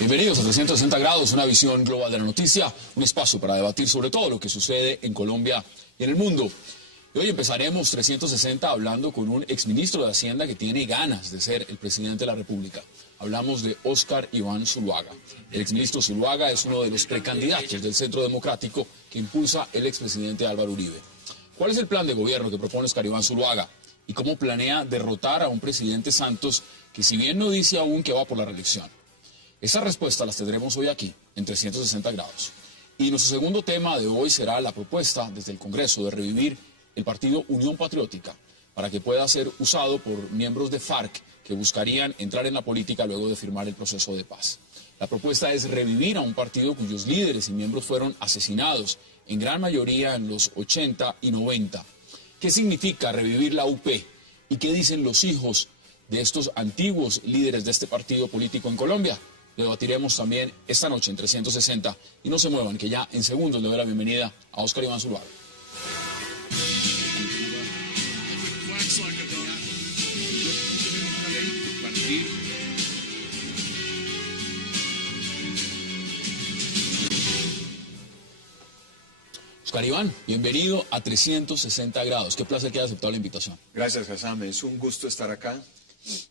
Bienvenidos a 360 grados, una visión global de la noticia, un espacio para debatir sobre todo lo que sucede en Colombia y en el mundo. Y hoy empezaremos 360 hablando con un exministro de Hacienda que tiene ganas de ser el presidente de la República. Hablamos de Óscar Iván Zuluaga. El exministro Zuluaga es uno de los precandidatos del Centro Democrático que impulsa el expresidente Álvaro Uribe. ¿Cuál es el plan de gobierno que propone Óscar Iván Zuluaga? ¿Y cómo planea derrotar a un presidente Santos que, si bien no dice aún que va por la reelección? Esas respuestas las tendremos hoy aquí, en 360 grados. Y nuestro segundo tema de hoy será la propuesta desde el Congreso de revivir el partido Unión Patriótica para que pueda ser usado por miembros de FARC que buscarían entrar en la política luego de firmar el proceso de paz. La propuesta es revivir a un partido cuyos líderes y miembros fueron asesinados, en gran mayoría en los 80 y 90. ¿Qué significa revivir la UP? ¿Y qué dicen los hijos de estos antiguos líderes de este partido político en Colombia? Lo debatiremos también esta noche en 360. Y no se muevan, que ya en segundos le doy la bienvenida a Óscar Iván Zuluaga. Óscar Iván, bienvenido a 360 grados. Qué placer que haya aceptado la invitación. Gracias, Hassam. Es un gusto estar acá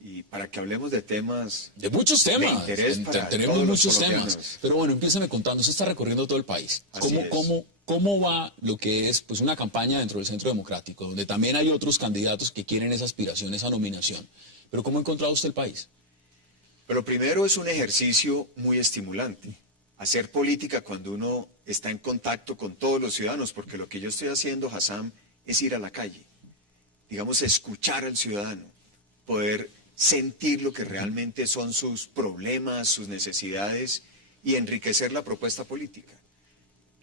y para que hablemos de temas... De muchos temas. De interés para tenemos todos muchos los temas. Pero bueno, empiézame contando. Usted está recorriendo todo el país. ¿Cómo va lo que es pues una campaña dentro del Centro Democrático, donde también hay otros candidatos que quieren esa aspiración, esa nominación? Pero ¿cómo ha encontrado usted el país? Pero primero es un ejercicio muy estimulante. Hacer política cuando uno está en contacto con todos los ciudadanos, porque lo que yo estoy haciendo, Hassam, es ir a la calle. Digamos, escuchar al ciudadano, poder sentir lo que realmente son sus problemas, sus necesidades y enriquecer la propuesta política.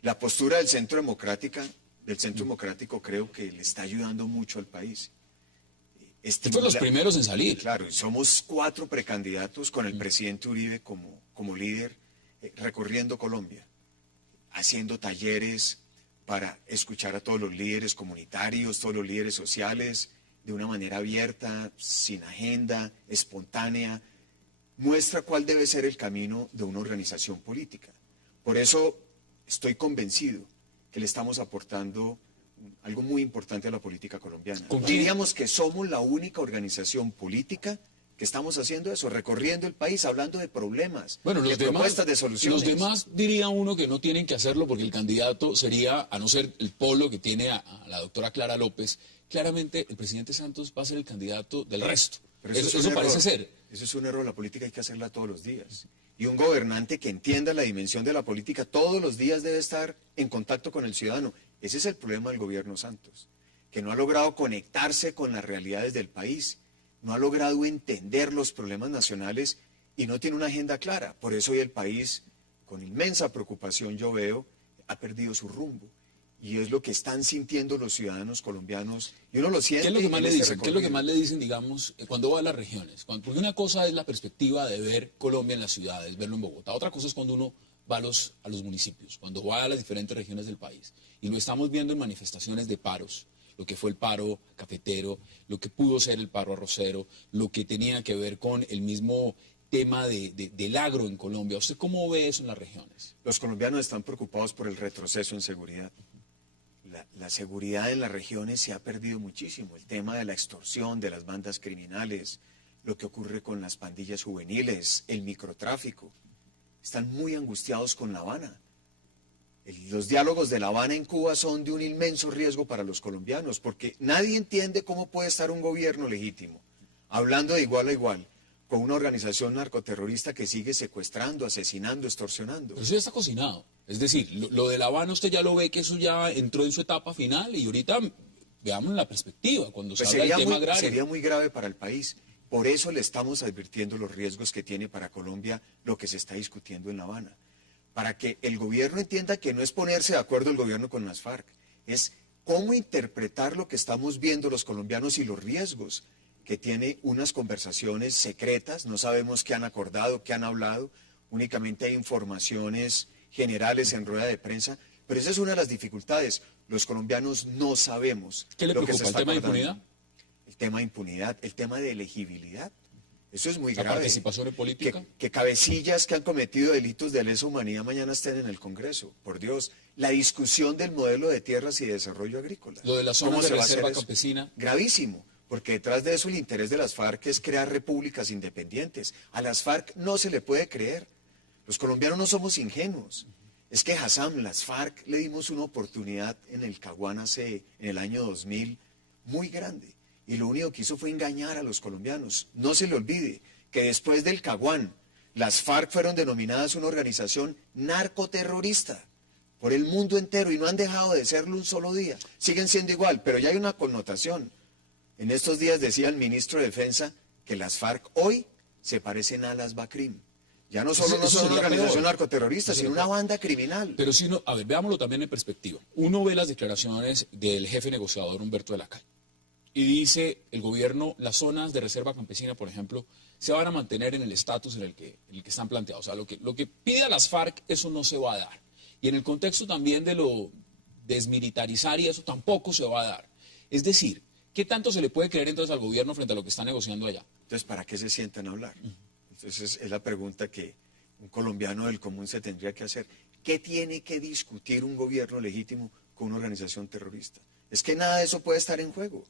La postura del Centro Democrático creo que le está ayudando mucho al país. Fueron los primeros en salir. Claro, y somos 4 precandidatos con el presidente Uribe como líder, recorriendo Colombia, haciendo talleres para escuchar a todos los líderes comunitarios, todos los líderes sociales, de una manera abierta, sin agenda, espontánea, muestra cuál debe ser el camino de una organización política. Por eso estoy convencido que le estamos aportando algo muy importante a la política colombiana. Diríamos que somos la única organización política que estamos haciendo eso, recorriendo el país, hablando de problemas, de propuestas, de soluciones. Los demás diría uno que no tienen que hacerlo porque el candidato sería, a no ser el polo que tiene a la doctora Clara López, claramente el presidente Santos va a ser el candidato del resto. Pero eso parece ser. Eso es un error, la política hay que hacerla todos los días. Y un gobernante que entienda la dimensión de la política todos los días debe estar en contacto con el ciudadano. Ese es el problema del gobierno Santos, que no ha logrado conectarse con las realidades del país, no ha logrado entender los problemas nacionales y no tiene una agenda clara. Por eso hoy el país, con inmensa preocupación yo veo, ha perdido su rumbo. Y es lo que están sintiendo los ciudadanos colombianos. Y uno lo siente. ¿Qué es lo que más le dicen? ¿Qué es lo que más le dicen, digamos, cuando va a las regiones? Porque una cosa es la perspectiva de ver Colombia en las ciudades, verlo en Bogotá. Otra cosa es cuando uno va a los municipios, cuando va a las diferentes regiones del país. Y lo estamos viendo en manifestaciones de paros. Lo que fue el paro cafetero, lo que pudo ser el paro arrocero, lo que tenía que ver con el mismo tema del agro en Colombia. ¿Usted cómo ve eso en las regiones? Los colombianos están preocupados por el retroceso en seguridad. La seguridad en las regiones se ha perdido muchísimo. El tema de la extorsión, de las bandas criminales, lo que ocurre con las pandillas juveniles, el microtráfico. Están muy angustiados con La Habana. Los diálogos de La Habana en Cuba son de un inmenso riesgo para los colombianos, porque nadie entiende cómo puede estar un gobierno legítimo, hablando de igual a igual, con una organización narcoterrorista que sigue secuestrando, asesinando, extorsionando. Pero eso ya está cocinado. Es decir, lo de La Habana usted ya lo ve que eso ya entró en su etapa final y ahorita veamos la perspectiva cuando se habla del tema agrario. Sería muy grave para el país. Por eso le estamos advirtiendo los riesgos que tiene para Colombia lo que se está discutiendo en La Habana. Para que el gobierno entienda que no es ponerse de acuerdo el gobierno con las FARC, es cómo interpretar lo que estamos viendo los colombianos y los riesgos que tiene unas conversaciones secretas, no sabemos qué han acordado, qué han hablado, únicamente hay informaciones generales en rueda de prensa, pero esa es una de las dificultades. Los colombianos no sabemos ¿Qué le lo que se preocupa? ¿El está tema de acordando. impunidad? El tema de impunidad, el tema de elegibilidad. Eso es muy ¿La grave. participación en política? Que cabecillas que han cometido delitos de lesa humanidad mañana estén en el Congreso. Por Dios. La discusión del modelo de tierras y desarrollo agrícola. Lo de las zonas ¿Cómo de se va a hacer reserva eso? campesina. Gravísimo. Porque detrás de eso el interés de las FARC es crear repúblicas independientes. A las FARC no se le puede creer. Los colombianos no somos ingenuos. Es que Hassam, las FARC le dimos una oportunidad en el Caguán en el año 2000 muy grande. Y lo único que hizo fue engañar a los colombianos. No se le olvide que después del Caguán, las FARC fueron denominadas una organización narcoterrorista por el mundo entero y no han dejado de serlo un solo día. Siguen siendo igual, pero ya hay una connotación. En estos días decía el ministro de Defensa que las FARC hoy se parecen a las BACRIM. Ya no solo no son una organización narcoterrorista, sino una banda criminal. Pero si no, a ver, veámoslo también en perspectiva. Uno ve las declaraciones del jefe negociador Humberto de la Calle y dice el gobierno, las zonas de reserva campesina, por ejemplo, se van a mantener en el estatus en el que están planteados. O sea, lo que pide a las FARC, eso no se va a dar. Y en el contexto también de lo desmilitarizar y eso tampoco se va a dar. Es decir, ¿qué tanto se le puede creer entonces al gobierno frente a lo que está negociando allá? Entonces, ¿para qué se sientan a hablar? Entonces, es la pregunta que un colombiano del común se tendría que hacer. ¿Qué tiene que discutir un gobierno legítimo con una organización terrorista? Es que nada de eso puede estar en juego.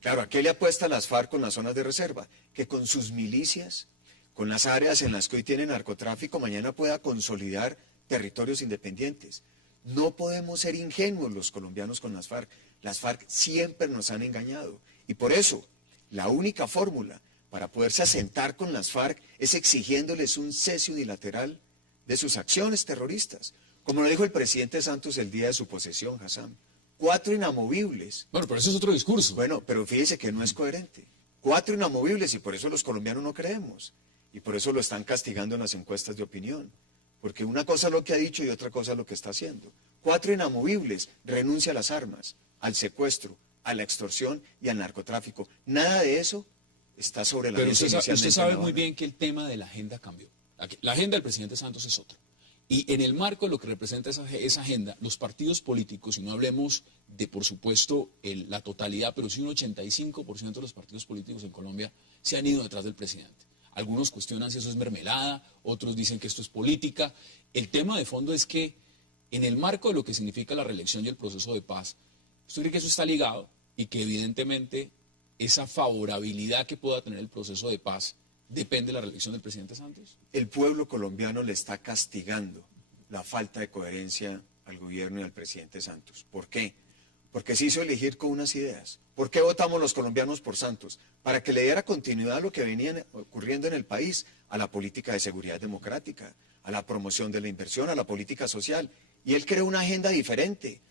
Claro, ¿a qué le apuesta las FARC con las zonas de reserva? Que con sus milicias, con las áreas en las que hoy tiene narcotráfico, mañana pueda consolidar territorios independientes. No podemos ser ingenuos los colombianos con las FARC. Las FARC siempre nos han engañado. Y por eso, la única fórmula para poderse asentar con las FARC es exigiéndoles un cese unilateral de sus acciones terroristas. Como lo dijo el presidente Santos el día de su posesión, Hassam. 4 inamovibles. Bueno, pero eso es otro discurso. Bueno, pero fíjese que no es coherente. 4 inamovibles y por eso los colombianos no creemos. Y por eso lo están castigando en las encuestas de opinión. Porque una cosa es lo que ha dicho y otra cosa es lo que está haciendo. 4 inamovibles, renuncia a las armas, al secuestro, a la extorsión y al narcotráfico. Nada de eso está sobre la mesa inicialmente. Pero usted sabe muy bien que el tema de la agenda cambió. La agenda del presidente Santos es otra. Y en el marco de lo que representa esa agenda, los partidos políticos, y no hablemos de, por supuesto, la totalidad, pero sí un 85% de los partidos políticos en Colombia se han ido detrás del presidente. Algunos cuestionan si eso es mermelada, otros dicen que esto es política. El tema de fondo es que en el marco de lo que significa la reelección y el proceso de paz, ¿usted cree que eso está ligado y que evidentemente esa favorabilidad que pueda tener el proceso de paz depende de la reelección del presidente Santos? El pueblo colombiano le está castigando la falta de coherencia al gobierno y al presidente Santos. ¿Por qué? Porque se hizo elegir con unas ideas. ¿Por qué votamos los colombianos por Santos? Para que le diera continuidad a lo que venía ocurriendo en el país, a la política de seguridad democrática, a la promoción de la inversión, a la política social. Y él creó una agenda diferente.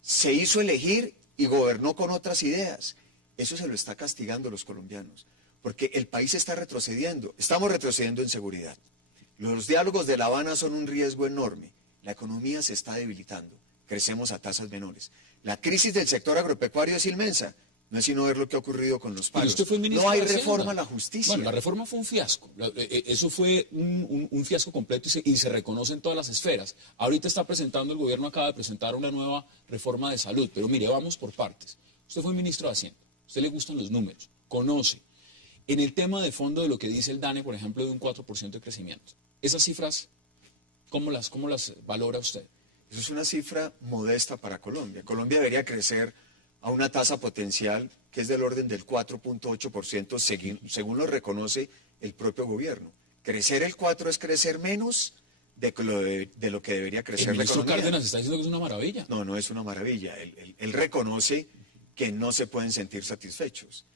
Se hizo elegir y gobernó con otras ideas. Eso se lo está castigando a los colombianos. Porque el país está retrocediendo. Estamos retrocediendo en seguridad. Los diálogos de La Habana son un riesgo enorme. La economía se está debilitando. Crecemos a tasas menores. La crisis del sector agropecuario es inmensa. No es sino ver lo que ha ocurrido con los paros. No hay reforma a la justicia. Bueno, la reforma fue un fiasco. Eso fue un fiasco completo y se reconoce en todas las esferas. Ahorita está presentando, el gobierno acaba de presentar una nueva reforma de salud. Pero mire, vamos por partes. Usted fue ministro de Hacienda. A usted le gustan los números. Conoce. En el tema de fondo de lo que dice el DANE, por ejemplo, de un 4% de crecimiento. Esas cifras, ¿cómo las valora usted? Eso es una cifra modesta para Colombia. Colombia debería crecer a una tasa potencial que es del orden del 4.8%, según lo reconoce el propio gobierno. Crecer el 4 es crecer menos de lo que debería crecer la economía. El ministro Cárdenas está diciendo que es una maravilla. No, no es una maravilla. Él reconoce que no se pueden sentir satisfechos.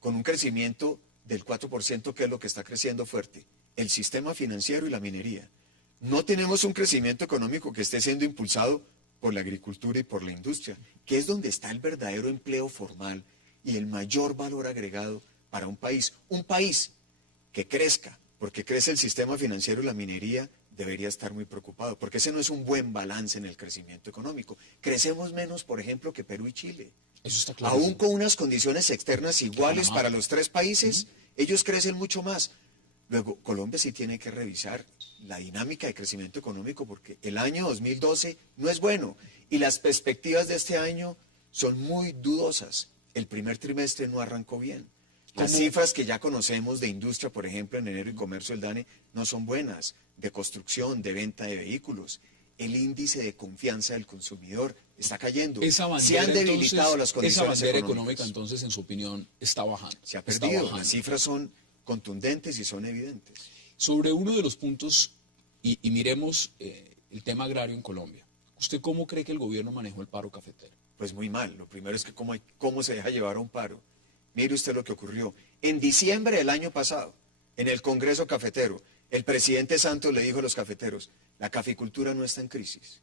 Con un crecimiento del 4%, que es lo que está creciendo fuerte, el sistema financiero y la minería. No tenemos un crecimiento económico que esté siendo impulsado por la agricultura y por la industria, que es donde está el verdadero empleo formal y el mayor valor agregado para un país. Un país que crezca, porque crece el sistema financiero y la minería, debería estar muy preocupado, porque ese no es un buen balance en el crecimiento económico. Crecemos menos, por ejemplo, que Perú y Chile. Eso está claro. Aún con unas condiciones externas iguales para los 3 países, ellos crecen mucho más. Luego, Colombia sí tiene que revisar la dinámica de crecimiento económico porque el año 2012 no es bueno Y las perspectivas de este año son muy dudosas. El primer trimestre no arrancó bien. Las cifras que ya conocemos de industria, por ejemplo, en enero y comercio del DANE, no son buenas, de construcción, de venta de vehículos. El índice de confianza del consumidor está cayendo. Se han debilitado las condiciones esa bandera económica, entonces, en su opinión, está bajando. Se ha perdido. Las cifras son contundentes y son evidentes. Sobre uno de los puntos, y miremos el tema agrario en Colombia. ¿Usted cómo cree que el gobierno manejó el paro cafetero? Pues muy mal. Lo primero es que cómo se deja llevar a un paro. Mire usted lo que ocurrió. En diciembre del año pasado, en el Congreso Cafetero, el presidente Santos le dijo a los cafeteros, la caficultura no está en crisis.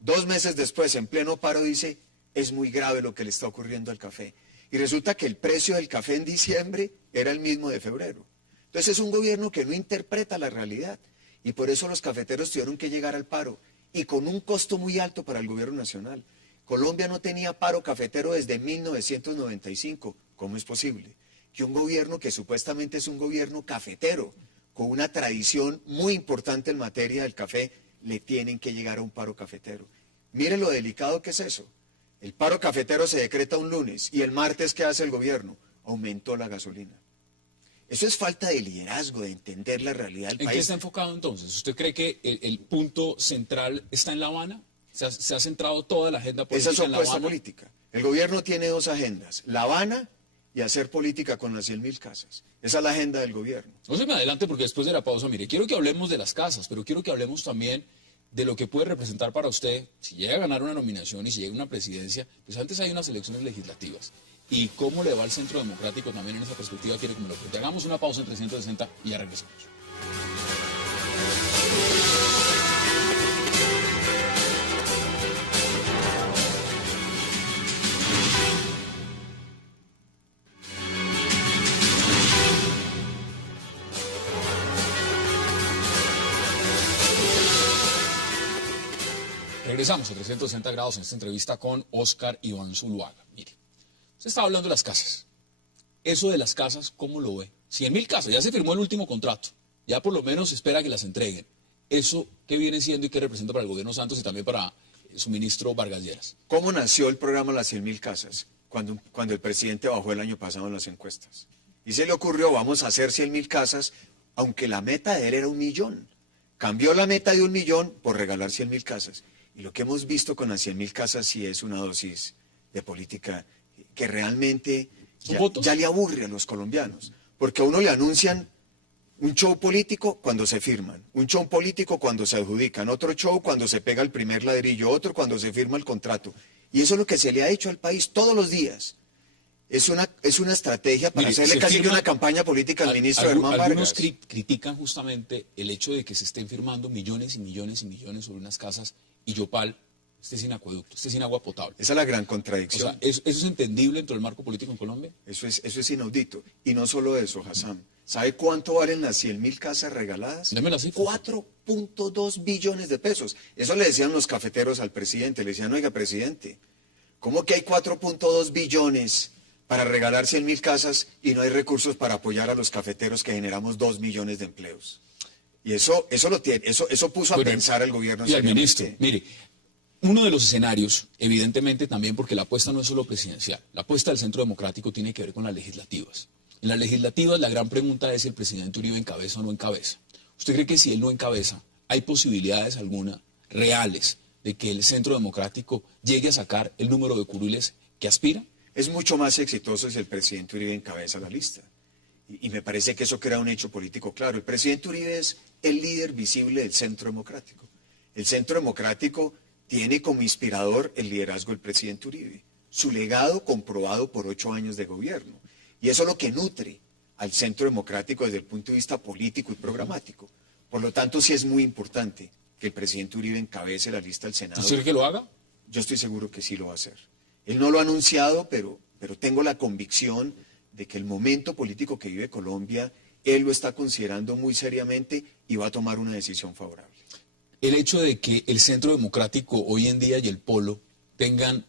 2 meses después, en pleno paro, dice, es muy grave lo que le está ocurriendo al café. Y resulta que el precio del café en diciembre era el mismo de febrero. Entonces es un gobierno que no interpreta la realidad. Y por eso los cafeteros tuvieron que llegar al paro. Y con un costo muy alto para el gobierno nacional. Colombia no tenía paro cafetero desde 1995. ¿Cómo es posible? Que un gobierno que supuestamente es un gobierno cafetero, con una tradición muy importante en materia del café, le tienen que llegar a un paro cafetero. Mire lo delicado que es eso. El paro cafetero se decreta un lunes y el martes, ¿qué hace el gobierno? Aumentó la gasolina. Eso es falta de liderazgo, de entender la realidad del país. ¿En qué está enfocado entonces? ¿Usted cree que el punto central está en La Habana? ¿Se ha centrado toda la agenda política Esa es en La opuesta Habana? política. El gobierno tiene 2 agendas, La Habana y hacer política con las 100.000 casas. Esa es la agenda del gobierno. No se me adelante porque después de la pausa, mire, quiero que hablemos de las casas, pero quiero que hablemos también de lo que puede representar para usted, si llega a ganar una nominación y si llega a una presidencia, pues antes hay unas elecciones legislativas. Y cómo le va al Centro Democrático también en esa perspectiva, quiero que me lo cuente. Hagamos una pausa en 360 y ya regresamos. Regresamos a 360 grados en esta entrevista con Óscar Iván Zuluaga. Mire, usted estaba hablando de las casas. Eso de las casas, ¿cómo lo ve? 100.000 casas, ya se firmó el último contrato. Ya por lo menos espera que las entreguen. ¿Eso qué viene siendo y qué representa para el gobierno Santos y también para su ministro Vargas Lleras? ¿Cómo nació el programa Las 100.000 casas? Cuando el presidente bajó el año pasado en las encuestas. Y se le ocurrió, vamos a hacer 100.000 casas, aunque la meta de él era 1 millón. Cambió la meta de 1 millón por regalar 100.000 casas. Y lo que hemos visto con las 100.000 casas sí es una dosis de política que realmente ya le aburre a los colombianos. Porque a uno le anuncian un show político cuando se firman, un show político cuando se adjudican, otro show cuando se pega el primer ladrillo, otro cuando se firma el contrato. Y eso es lo que se le ha hecho al país todos los días. Es una estrategia para hacerle casi que una campaña política al ministro Germán Vargas. Algunos critican justamente el hecho de que se estén firmando millones y millones y millones sobre unas casas y Yopal esté sin acueducto, esté sin agua potable. Esa es la gran contradicción. O sea, ¿eso es entendible dentro del marco político en Colombia? Eso es inaudito. Y no solo eso, Hassan. ¿Sabe cuánto valen las 100.000 casas regaladas? Deme la cifra. 4.2 billones de pesos. Eso le decían los cafeteros al presidente. Le decían, oiga, presidente, ¿cómo que hay 4.2 billones para regalar 100.000 casas y no hay recursos para apoyar a los cafeteros que generamos 2 millones de empleos? Y eso puso a pensar al gobierno. Y al ministro, mire, uno de los escenarios, evidentemente también porque la apuesta no es solo presidencial, la apuesta del Centro Democrático tiene que ver con las legislativas. En las legislativas la gran pregunta es si el presidente Uribe encabeza o no encabeza. ¿Usted cree que si él no encabeza, hay posibilidades alguna reales de que el Centro Democrático llegue a sacar el número de curules que aspira? Es mucho más exitoso si el presidente Uribe encabeza la lista. Y me parece que eso crea un hecho político claro. El presidente Uribe es el líder visible del Centro Democrático. El Centro Democrático tiene como inspirador el liderazgo del presidente Uribe. Su legado comprobado por 8 años de gobierno. Y eso es lo que nutre al Centro Democrático desde el punto de vista político y programático. Por lo tanto, sí es muy importante que el presidente Uribe encabece la lista del Senado. ¿Usted cree que lo haga? Yo estoy seguro que sí lo va a hacer. Él no lo ha anunciado, pero tengo la convicción de que el momento político que vive Colombia, él lo está considerando muy seriamente y va a tomar una decisión favorable. El hecho de que el Centro Democrático hoy en día y el Polo tengan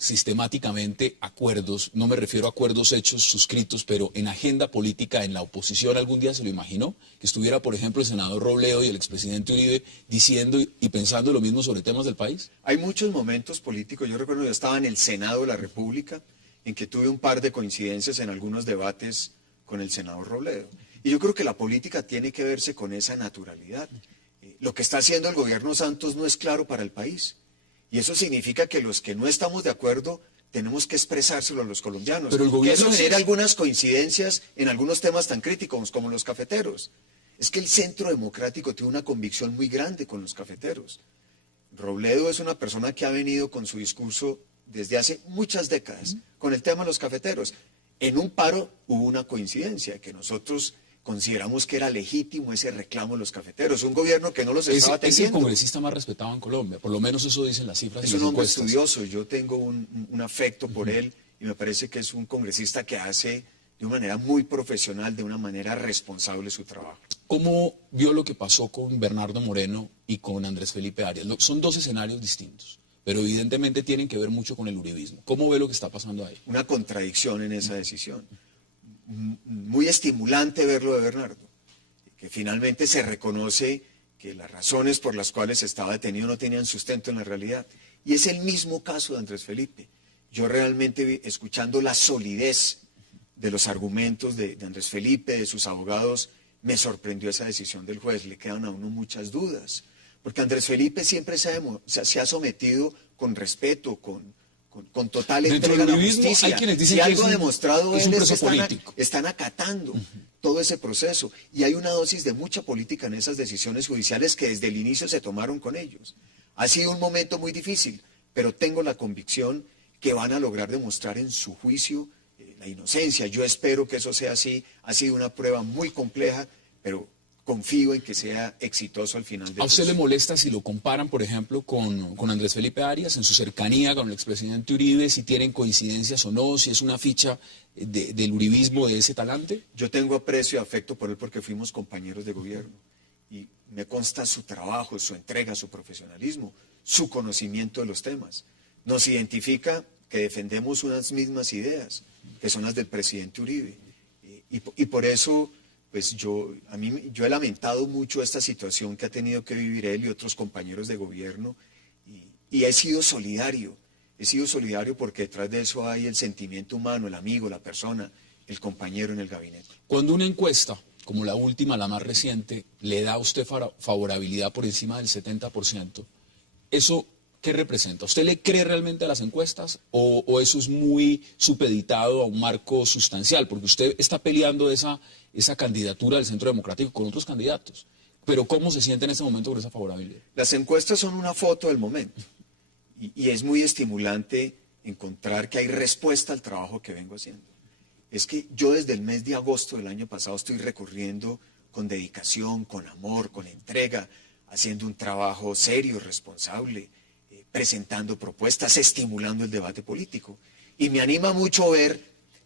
sistemáticamente acuerdos, no me refiero a acuerdos hechos, suscritos, pero en agenda política en la oposición, ¿algún día se lo imaginó? Que estuviera, por ejemplo, el senador Robledo y el expresidente Uribe diciendo y pensando lo mismo sobre temas del país. Hay muchos momentos políticos, yo recuerdo yo estaba en el Senado de la República, en que tuve un par de coincidencias en algunos debates con el senador Robledo. Y yo creo que la política tiene que verse con esa naturalidad. Lo que está haciendo el gobierno Santos no es claro para el país. Y eso significa que los que no estamos de acuerdo tenemos que expresárselo a los colombianos. Pero el gobierno que eso genera algunas coincidencias en algunos temas tan críticos como los cafeteros. Es que el Centro Democrático tiene una convicción muy grande con los cafeteros. Robledo es una persona que ha venido con su discurso desde hace muchas décadas con el tema de los cafeteros. En un paro hubo una coincidencia, que nosotros consideramos que era legítimo ese reclamo de los cafeteros, un gobierno que no los estaba atendiendo. Es el congresista más respetado en Colombia, por lo menos eso dicen las cifras. Es un hombre estudioso, yo tengo un afecto por él y me parece que es un congresista que hace de una manera muy profesional, de una manera responsable su trabajo. ¿Cómo vio lo que pasó con Bernardo Moreno y con Andrés Felipe Arias? Son dos escenarios distintos, pero evidentemente tienen que ver mucho con el uribismo. ¿Cómo ve lo que está pasando ahí? Una contradicción en esa decisión. Muy estimulante verlo de Bernardo, que finalmente se reconoce que las razones por las cuales estaba detenido no tenían sustento en la realidad. Y es el mismo caso de Andrés Felipe. Yo realmente, escuchando la solidez de los argumentos de Andrés Felipe, de sus abogados, me sorprendió esa decisión del juez. Le quedan a uno muchas dudas, porque Andrés Felipe siempre se ha sometido con respeto, con total entrega a la justicia. Hay quienes dicen si que algo ha demostrado es un preso es que político. están acatando todo ese proceso. Y hay una dosis de mucha política en esas decisiones judiciales que desde el inicio se tomaron con ellos. Ha sido un momento muy difícil, pero tengo la convicción que van a lograr demostrar en su juicio la inocencia. Yo espero que eso sea así. Ha sido una prueba muy compleja, pero confío en que sea exitoso al final del ¿A usted proceso. le molesta si lo comparan, por ejemplo, con Andrés Felipe Arias, en su cercanía con el expresidente Uribe, si tienen coincidencias o no, si es una ficha del uribismo de ese talante? Yo tengo aprecio y afecto por él porque fuimos compañeros de gobierno. Y me consta su trabajo, su entrega, su profesionalismo, su conocimiento de los temas. Nos identifica que defendemos unas mismas ideas, que son las del presidente Uribe. Y por eso, pues yo he lamentado mucho esta situación que ha tenido que vivir él y otros compañeros de gobierno. Y he sido solidario. He sido solidario porque detrás de eso hay el sentimiento humano, el amigo, la persona, el compañero en el gabinete. Cuando una encuesta, como la última, la más reciente, le da a usted favorabilidad por encima del 70%, ¿eso qué representa? ¿Usted le cree realmente a las encuestas o eso es muy supeditado a un marco sustancial? Porque usted está peleando esa candidatura del Centro Democrático con otros candidatos. Pero ¿cómo se siente en este momento con esa favorabilidad? Las encuestas son una foto del momento y es muy estimulante encontrar que hay respuesta al trabajo que vengo haciendo. Es que yo desde el mes de agosto del año pasado estoy recorriendo con dedicación, con amor, con entrega, haciendo un trabajo serio, responsable, presentando propuestas, estimulando el debate político. Y me anima mucho ver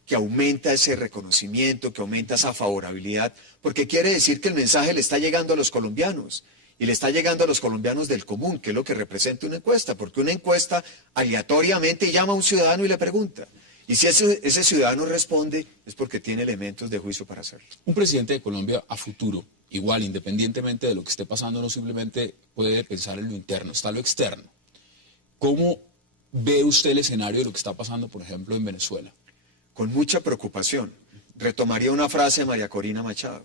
que aumenta ese reconocimiento, que aumenta esa favorabilidad, porque quiere decir que el mensaje le está llegando a los colombianos. Y le está llegando a los colombianos del común, que es lo que representa una encuesta, porque una encuesta aleatoriamente llama a un ciudadano y le pregunta. Y si ese ciudadano responde, es porque tiene elementos de juicio para hacerlo. Un presidente de Colombia a futuro, igual, independientemente de lo que esté pasando, no simplemente puede pensar en lo interno, está lo externo. ¿Cómo ve usted el escenario de lo que está pasando, por ejemplo, en Venezuela? Con mucha preocupación. Retomaría una frase de María Corina Machado.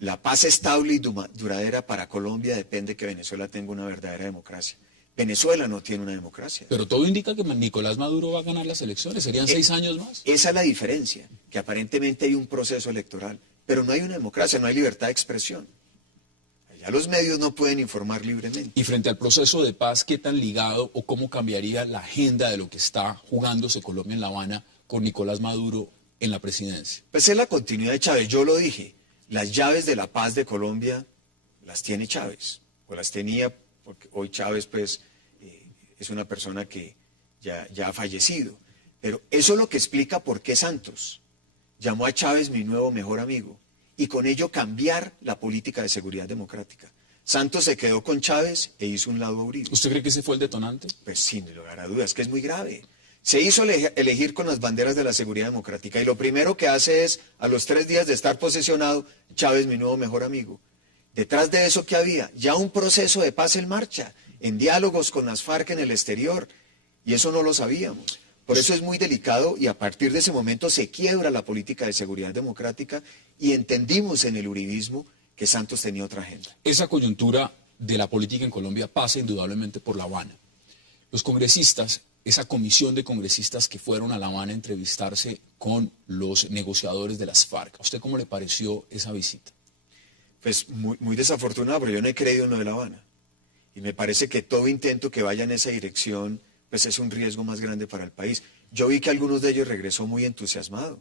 La paz estable y duradera para Colombia depende que Venezuela tenga una verdadera democracia. Venezuela no tiene una democracia. Pero todo indica que Nicolás Maduro va a ganar las elecciones. ¿Serían 6 años más? Esa es la diferencia, que aparentemente hay un proceso electoral, pero no hay una democracia, no hay libertad de expresión. Allá los medios no pueden informar libremente. Y frente al proceso de paz, ¿qué tan ligado o cómo cambiaría la agenda de lo que está jugándose Colombia en La Habana con Nicolás Maduro en la presidencia? Pues es la continuidad de Chávez. Yo lo dije, las llaves de la paz de Colombia las tiene Chávez, o las tenía, porque hoy Chávez pues es una persona que ya ha fallecido. Pero eso es lo que explica por qué Santos llamó a Chávez mi nuevo mejor amigo y con ello cambiar la política de seguridad democrática. Santos se quedó con Chávez e hizo un lado a Uribe. ¿Usted cree que ese fue el detonante? Pues sin lugar a dudas, que es muy grave. Se hizo elegir con las banderas de la seguridad democrática y lo primero que hace es, a los 3 días de estar posesionado, Chávez, mi nuevo mejor amigo. Detrás de eso, ¿qué había? Ya un proceso de paz en marcha, en diálogos con las FARC en el exterior, y eso no lo sabíamos. Por eso es muy delicado y a partir de ese momento se quiebra la política de seguridad democrática y entendimos en el uribismo que Santos tenía otra agenda. Esa coyuntura de la política en Colombia pasa indudablemente por La Habana. Los congresistas, esa comisión de congresistas que fueron a La Habana a entrevistarse con los negociadores de las FARC, ¿a usted cómo le pareció esa visita? Pues muy desafortunado, pero yo no he creído en lo de La Habana. Y me parece que todo intento que vaya en esa dirección, pues es un riesgo más grande para el país. Yo vi que algunos de ellos regresó muy entusiasmado.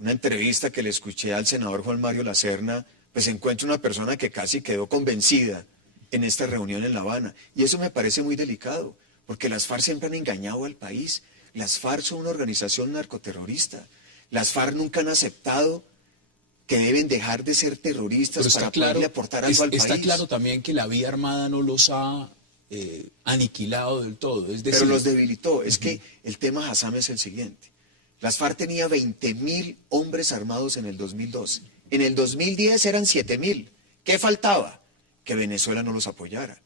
Una entrevista que le escuché al senador Juan Mario Lacerna, pues encuentro una persona que casi quedó convencida en esta reunión en La Habana. Y eso me parece muy delicado, porque las FARC siempre han engañado al país. Las FARC son una organización narcoterrorista. Las FARC nunca han aceptado que deben dejar de ser terroristas para poderle aportar algo al país. Está claro también que la vía armada no los ha aniquilado del todo. Es decir, pero los debilitó. Es que el tema Hassam es el siguiente. Las FARC tenía 20.000 hombres armados en el 2012. En el 2010 eran 7.000. ¿Qué faltaba? Que Venezuela no los apoyara.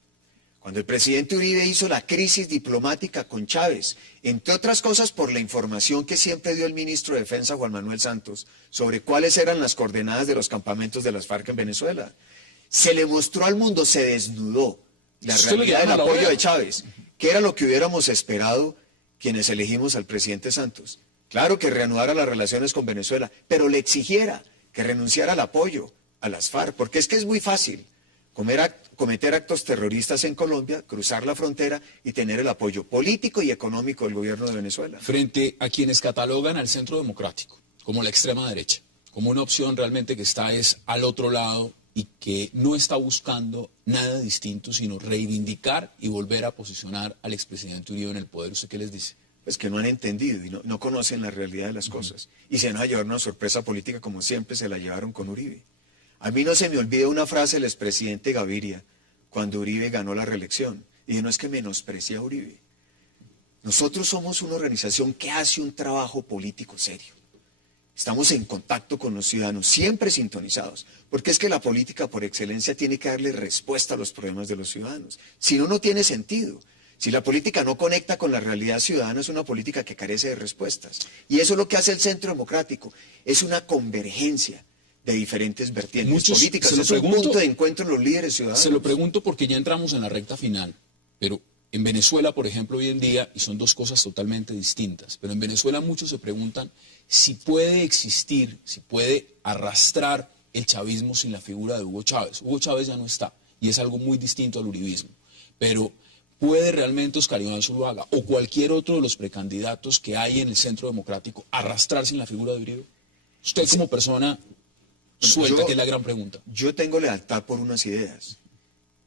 Cuando el presidente Uribe hizo la crisis diplomática con Chávez, entre otras cosas por la información que siempre dio el ministro de Defensa, Juan Manuel Santos, sobre cuáles eran las coordenadas de los campamentos de las FARC en Venezuela, se le mostró al mundo, se desnudó la realidad del apoyo de Chávez, que era lo que hubiéramos esperado quienes elegimos al presidente Santos. Claro que reanudara las relaciones con Venezuela, pero le exigiera que renunciara al apoyo a las FARC, porque es que es muy fácil cometer actos terroristas en Colombia, cruzar la frontera y tener el apoyo político y económico del gobierno de Venezuela. Frente a quienes catalogan al Centro Democrático como la extrema derecha, como una opción realmente que está es al otro lado y que no está buscando nada distinto, sino reivindicar y volver a posicionar al expresidente Uribe en el poder, ¿usted qué les dice? Pues que no han entendido y no conocen la realidad de las cosas. Y se van a llevar una sorpresa política como siempre se la llevaron con Uribe. A mí no se me olvida una frase del expresidente Gaviria cuando Uribe ganó la reelección. Y no es que menosprecie a Uribe. Nosotros somos una organización que hace un trabajo político serio. Estamos en contacto con los ciudadanos, siempre sintonizados, porque es que la política por excelencia tiene que darle respuesta a los problemas de los ciudadanos. Si no, no tiene sentido. Si la política no conecta con la realidad ciudadana, es una política que carece de respuestas. Y eso es lo que hace el Centro Democrático, es una convergencia de diferentes vertientes políticas. Es un punto de encuentro en los líderes ciudadanos. Se lo pregunto porque ya entramos en la recta final, pero en Venezuela, por ejemplo, hoy en día, y son dos cosas totalmente distintas, pero en Venezuela muchos se preguntan si puede existir, si puede arrastrar el chavismo sin la figura de Hugo Chávez. Hugo Chávez ya no está, y es algo muy distinto al uribismo, pero ¿puede realmente Oscar Iván Zuluaga o cualquier otro de los precandidatos que hay en el Centro Democrático arrastrar sin la figura de Uribe? Usted como persona suelta, que es la gran pregunta. Yo tengo lealtad por unas ideas.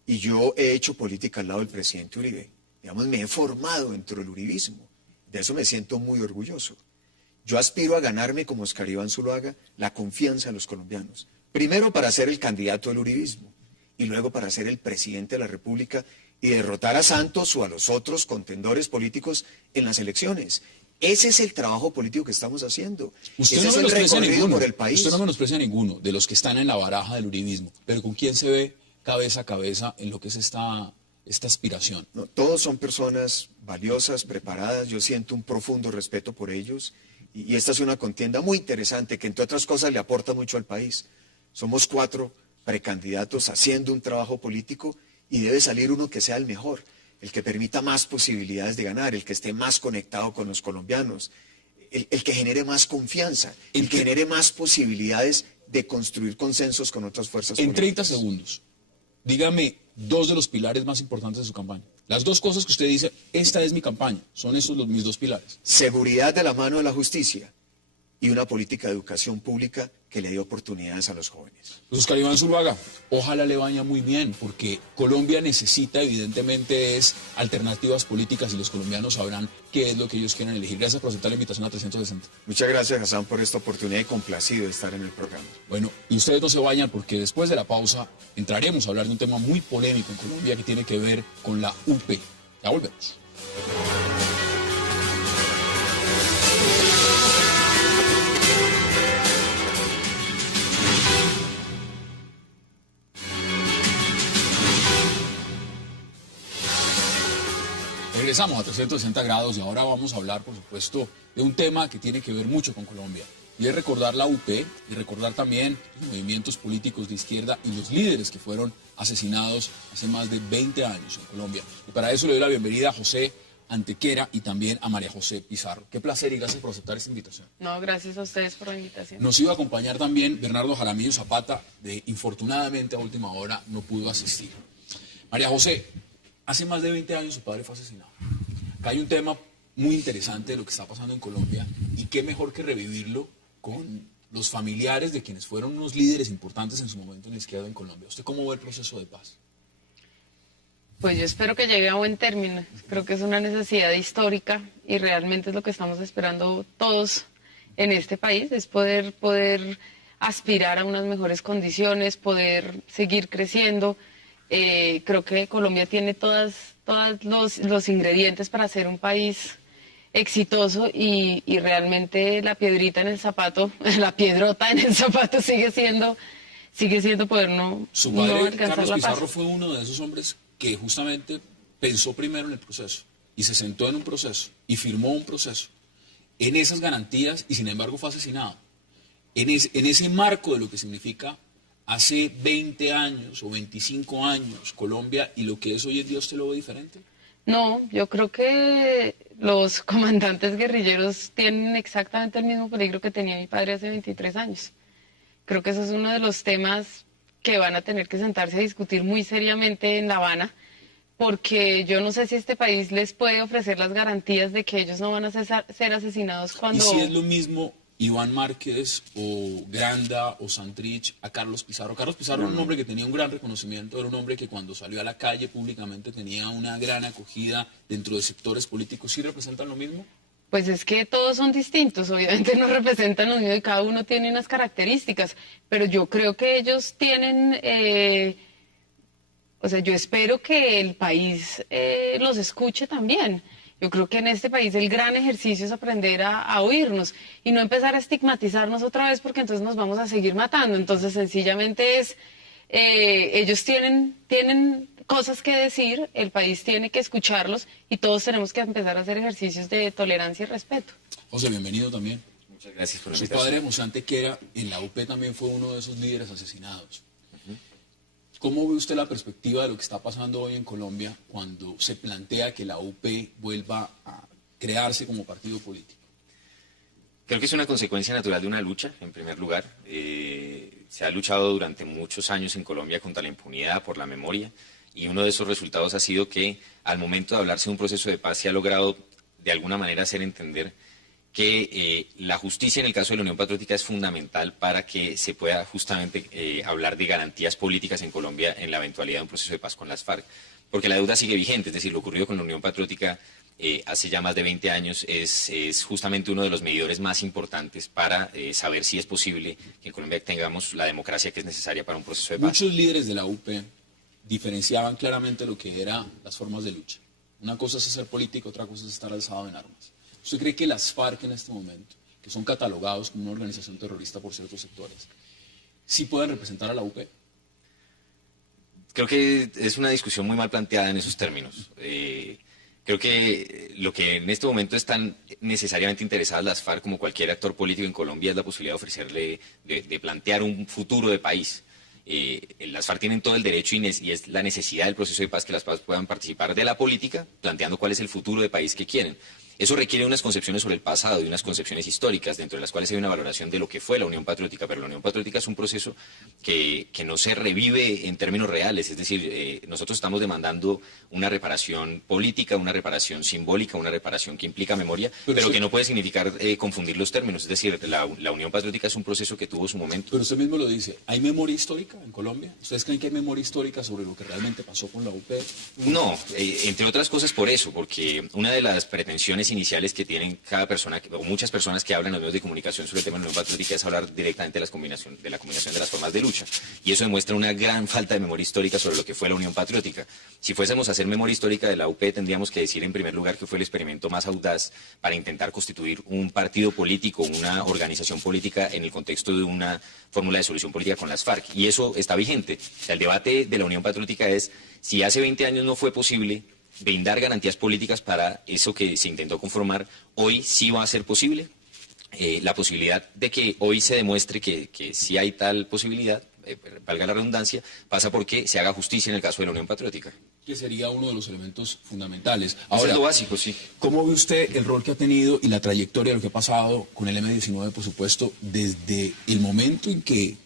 Y yo he hecho política al lado del presidente Uribe. Digamos, me he formado dentro del uribismo. De eso me siento muy orgulloso. Yo aspiro a ganarme, como Oscar Iván Zuluaga, la confianza de los colombianos. Primero para ser el candidato del uribismo. Y luego para ser el presidente de la República y derrotar a Santos o a los otros contendores políticos en las elecciones. Ese es el trabajo político que estamos haciendo. Usted no menosprecia ninguno, usted no menosprecia a ninguno de los que están en la baraja del uribismo, pero ¿con quién se ve cabeza a cabeza en lo que es esta aspiración? No, todos son personas valiosas, preparadas, yo siento un profundo respeto por ellos y esta es una contienda muy interesante que entre otras cosas le aporta mucho al país. Somos 4 precandidatos haciendo un trabajo político y debe salir uno que sea el mejor, el que permita más posibilidades de ganar, el que esté más conectado con los colombianos, el que genere más confianza, el que genere más posibilidades de construir consensos con otras fuerzas políticas. En 30 segundos, dígame 2 de los pilares más importantes de su campaña. Las 2 cosas que usted dice, esta es mi campaña, son esos mis 2 pilares. Seguridad de la mano de la justicia y una política de educación pública que le dé oportunidades a los jóvenes. Oscar Iván Zuluaga, ojalá le vaya muy bien, porque Colombia necesita evidentemente alternativas políticas y los colombianos sabrán qué es lo que ellos quieren elegir. Gracias por aceptar la invitación a 360. Muchas gracias, Hassan, por esta oportunidad y complacido de estar en el programa. Bueno, y ustedes no se vayan porque después de la pausa entraremos a hablar de un tema muy polémico en Colombia que tiene que ver con la UP. Ya volvemos. Regresamos a 360 grados y ahora vamos a hablar, por supuesto, de un tema que tiene que ver mucho con Colombia. Y es recordar la UP y recordar también los movimientos políticos de izquierda y los líderes que fueron asesinados hace más de 20 años en Colombia. Y para eso le doy la bienvenida a José Antequera y también a María José Pizarro. Qué placer y gracias por aceptar esta invitación. No, gracias a ustedes por la invitación. Nos iba a acompañar también Bernardo Jaramillo Zapata, infortunadamente a última hora no pudo asistir. María José, hace más de 20 años su padre fue asesinado. Acá hay un tema muy interesante de lo que está pasando en Colombia y qué mejor que revivirlo con los familiares de quienes fueron unos líderes importantes en su momento en la izquierda en Colombia. ¿Usted cómo ve el proceso de paz? Pues yo espero que llegue a buen término. Creo que es una necesidad histórica y realmente es lo que estamos esperando todos en este país, es poder aspirar a unas mejores condiciones, poder seguir creciendo. Creo que Colombia tiene todos los ingredientes para ser un país exitoso y realmente la piedrita en el zapato, la piedrota en el zapato sigue siendo poder no Su padre, no alcanzar Carlos la Pizarro, paz. fue uno de esos hombres que justamente pensó primero en el proceso y se sentó en un proceso y firmó un proceso en esas garantías y sin embargo fue asesinado. En ese marco de lo que significa hace 20 años o 25 años Colombia y lo que es hoy en día, ¿usted lo ve diferente? No, yo creo que los comandantes guerrilleros tienen exactamente el mismo peligro que tenía mi padre hace 23 años. Creo que eso es uno de los temas que van a tener que sentarse a discutir muy seriamente en La Habana, porque yo no sé si este país les puede ofrecer las garantías de que ellos no van a ser asesinados cuando... ¿Y si es lo mismo Iván Márquez o Granda o Santrich a Carlos Pizarro? Carlos Pizarro era un hombre que tenía un gran reconocimiento, era un hombre que cuando salió a la calle públicamente tenía una gran acogida dentro de sectores políticos. ¿Sí representan lo mismo? Pues es que todos son distintos, obviamente no representan lo mismo y cada uno tiene unas características, pero yo creo que ellos tienen, yo espero que el país los escuche también. Yo creo que en este país el gran ejercicio es aprender a oírnos y no empezar a estigmatizarnos otra vez porque entonces nos vamos a seguir matando. Entonces sencillamente ellos tienen cosas que decir, el país tiene que escucharlos y todos tenemos que empezar a hacer ejercicios de tolerancia y respeto. José, bienvenido también. Muchas gracias por la Su invitación. padre, José Antequera, en la UP también fue uno de esos líderes asesinados. ¿Cómo ve usted la perspectiva de lo que está pasando hoy en Colombia cuando se plantea que la UP vuelva a crearse como partido político? Creo que es una consecuencia natural de una lucha, en primer lugar. Se ha luchado durante muchos años en Colombia contra la impunidad, por la memoria, y uno de esos resultados ha sido que al momento de hablarse de un proceso de paz se ha logrado de alguna manera hacer entender que la justicia en el caso de la Unión Patriótica es fundamental para que se pueda justamente hablar de garantías políticas en Colombia en la eventualidad de un proceso de paz con las FARC. Porque la deuda sigue vigente, es decir, lo ocurrido con la Unión Patriótica hace ya más de 20 años es justamente uno de los medidores más importantes para saber si es posible que en Colombia tengamos la democracia que es necesaria para un proceso de paz. Muchos líderes de la UP diferenciaban claramente lo que eran las formas de lucha. Una cosa es ser político, otra cosa es estar alzado en armas. ¿Usted cree que las FARC en este momento, que son catalogados como una organización terrorista por ciertos sectores, sí pueden representar a la UP? Creo que es una discusión muy mal planteada en esos términos. Creo que lo que en este momento están necesariamente interesadas las FARC, como cualquier actor político en Colombia, es la posibilidad de ofrecerle, de plantear un futuro de país. Las FARC tienen todo el derecho y es la necesidad del proceso de paz que las FARC puedan participar de la política, planteando cuál es el futuro de país que quieren. Eso requiere unas concepciones sobre el pasado y unas concepciones históricas, dentro de las cuales hay una valoración de lo que fue la Unión Patriótica, pero la Unión Patriótica es un proceso que no se revive en términos reales, es decir, nosotros estamos demandando una reparación política, una reparación simbólica, una reparación que implica memoria, pero que no puede significar confundir los términos, es decir, la Unión Patriótica es un proceso que tuvo su momento. Pero usted mismo lo dice, ¿hay memoria histórica en Colombia? ¿Ustedes creen que hay memoria histórica sobre lo que realmente pasó con la UP? No, entre otras cosas por eso, porque una de las pretensiones iniciales que tienen cada persona, o muchas personas que hablan en los medios de comunicación sobre el tema de la Unión Patriótica, es hablar directamente de la combinación de las formas de lucha. Y eso demuestra una gran falta de memoria histórica sobre lo que fue la Unión Patriótica. Si fuésemos a hacer memoria histórica de la UP, tendríamos que decir en primer lugar que fue el experimento más audaz para intentar constituir un partido político, una organización política en el contexto de una fórmula de solución política con las FARC. Y eso está vigente. O sea, el debate de la Unión Patriótica es si hace 20 años no fue posible brindar garantías políticas para eso que se intentó conformar, hoy sí va a ser posible. La posibilidad de que hoy se demuestre que sí hay tal posibilidad, valga la redundancia, pasa porque se haga justicia en el caso de la Unión Patriótica. Que sería uno de los elementos fundamentales. Ahora, eso es lo básico, sí. ¿Cómo ve usted el rol que ha tenido y la trayectoria de lo que ha pasado con el M-19, por supuesto, desde el momento en que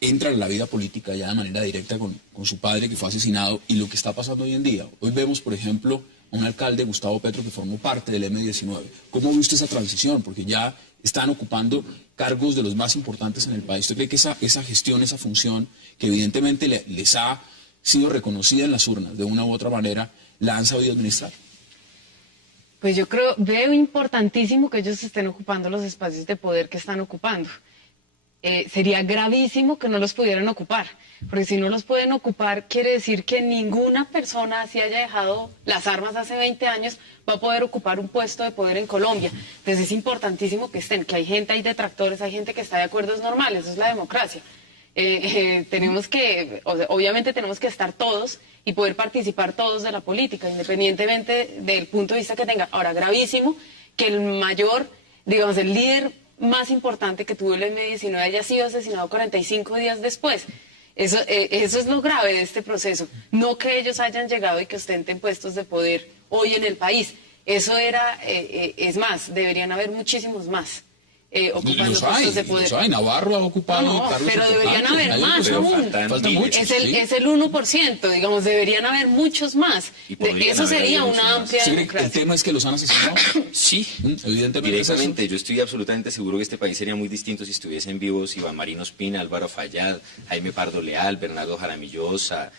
entra en la vida política ya de manera directa con su padre que fue asesinado y lo que está pasando hoy en día? Hoy vemos, por ejemplo, a un alcalde, Gustavo Petro, que formó parte del M-19. ¿Cómo ve usted esa transición? Porque ya están ocupando cargos de los más importantes en el país. ¿Usted cree que esa gestión, esa función, que evidentemente les ha sido reconocida en las urnas de una u otra manera, la han sabido administrar? Pues yo veo importantísimo que ellos estén ocupando los espacios de poder que están ocupando. Sería gravísimo que no los pudieran ocupar, porque si no los pueden ocupar, quiere decir que ninguna persona, así haya dejado las armas hace 20 años, va a poder ocupar un puesto de poder en Colombia. Entonces es importantísimo que estén, que hay gente, hay detractores, hay gente que está de acuerdo, es normal, eso es la democracia. Obviamente tenemos que estar todos y poder participar todos de la política, independientemente del punto de vista que tenga. Ahora, gravísimo que el mayor, digamos, el líder más importante que tuvo el M-19 haya sido asesinado 45 días después. Eso es lo grave de este proceso. No que ellos hayan llegado y que ostenten puestos de poder hoy en el país. Eso es más, deberían haber muchísimos más. Ocupando puestos de poder. Los hay. Navarro ha ocupado cargos pero deberían haber más aún. Faltan muchos. Es el 1%, digamos, deberían haber muchos más. Eso sería una amplia democracia. ¿El tema es que los han asesinado? Sí, evidentemente. Directamente. Yo estoy absolutamente seguro que este país sería muy distinto si estuviesen vivos Iván Marino Ospina, Álvaro Fayad, Jaime Pardo Leal, Bernardo Jaramillo Ossa,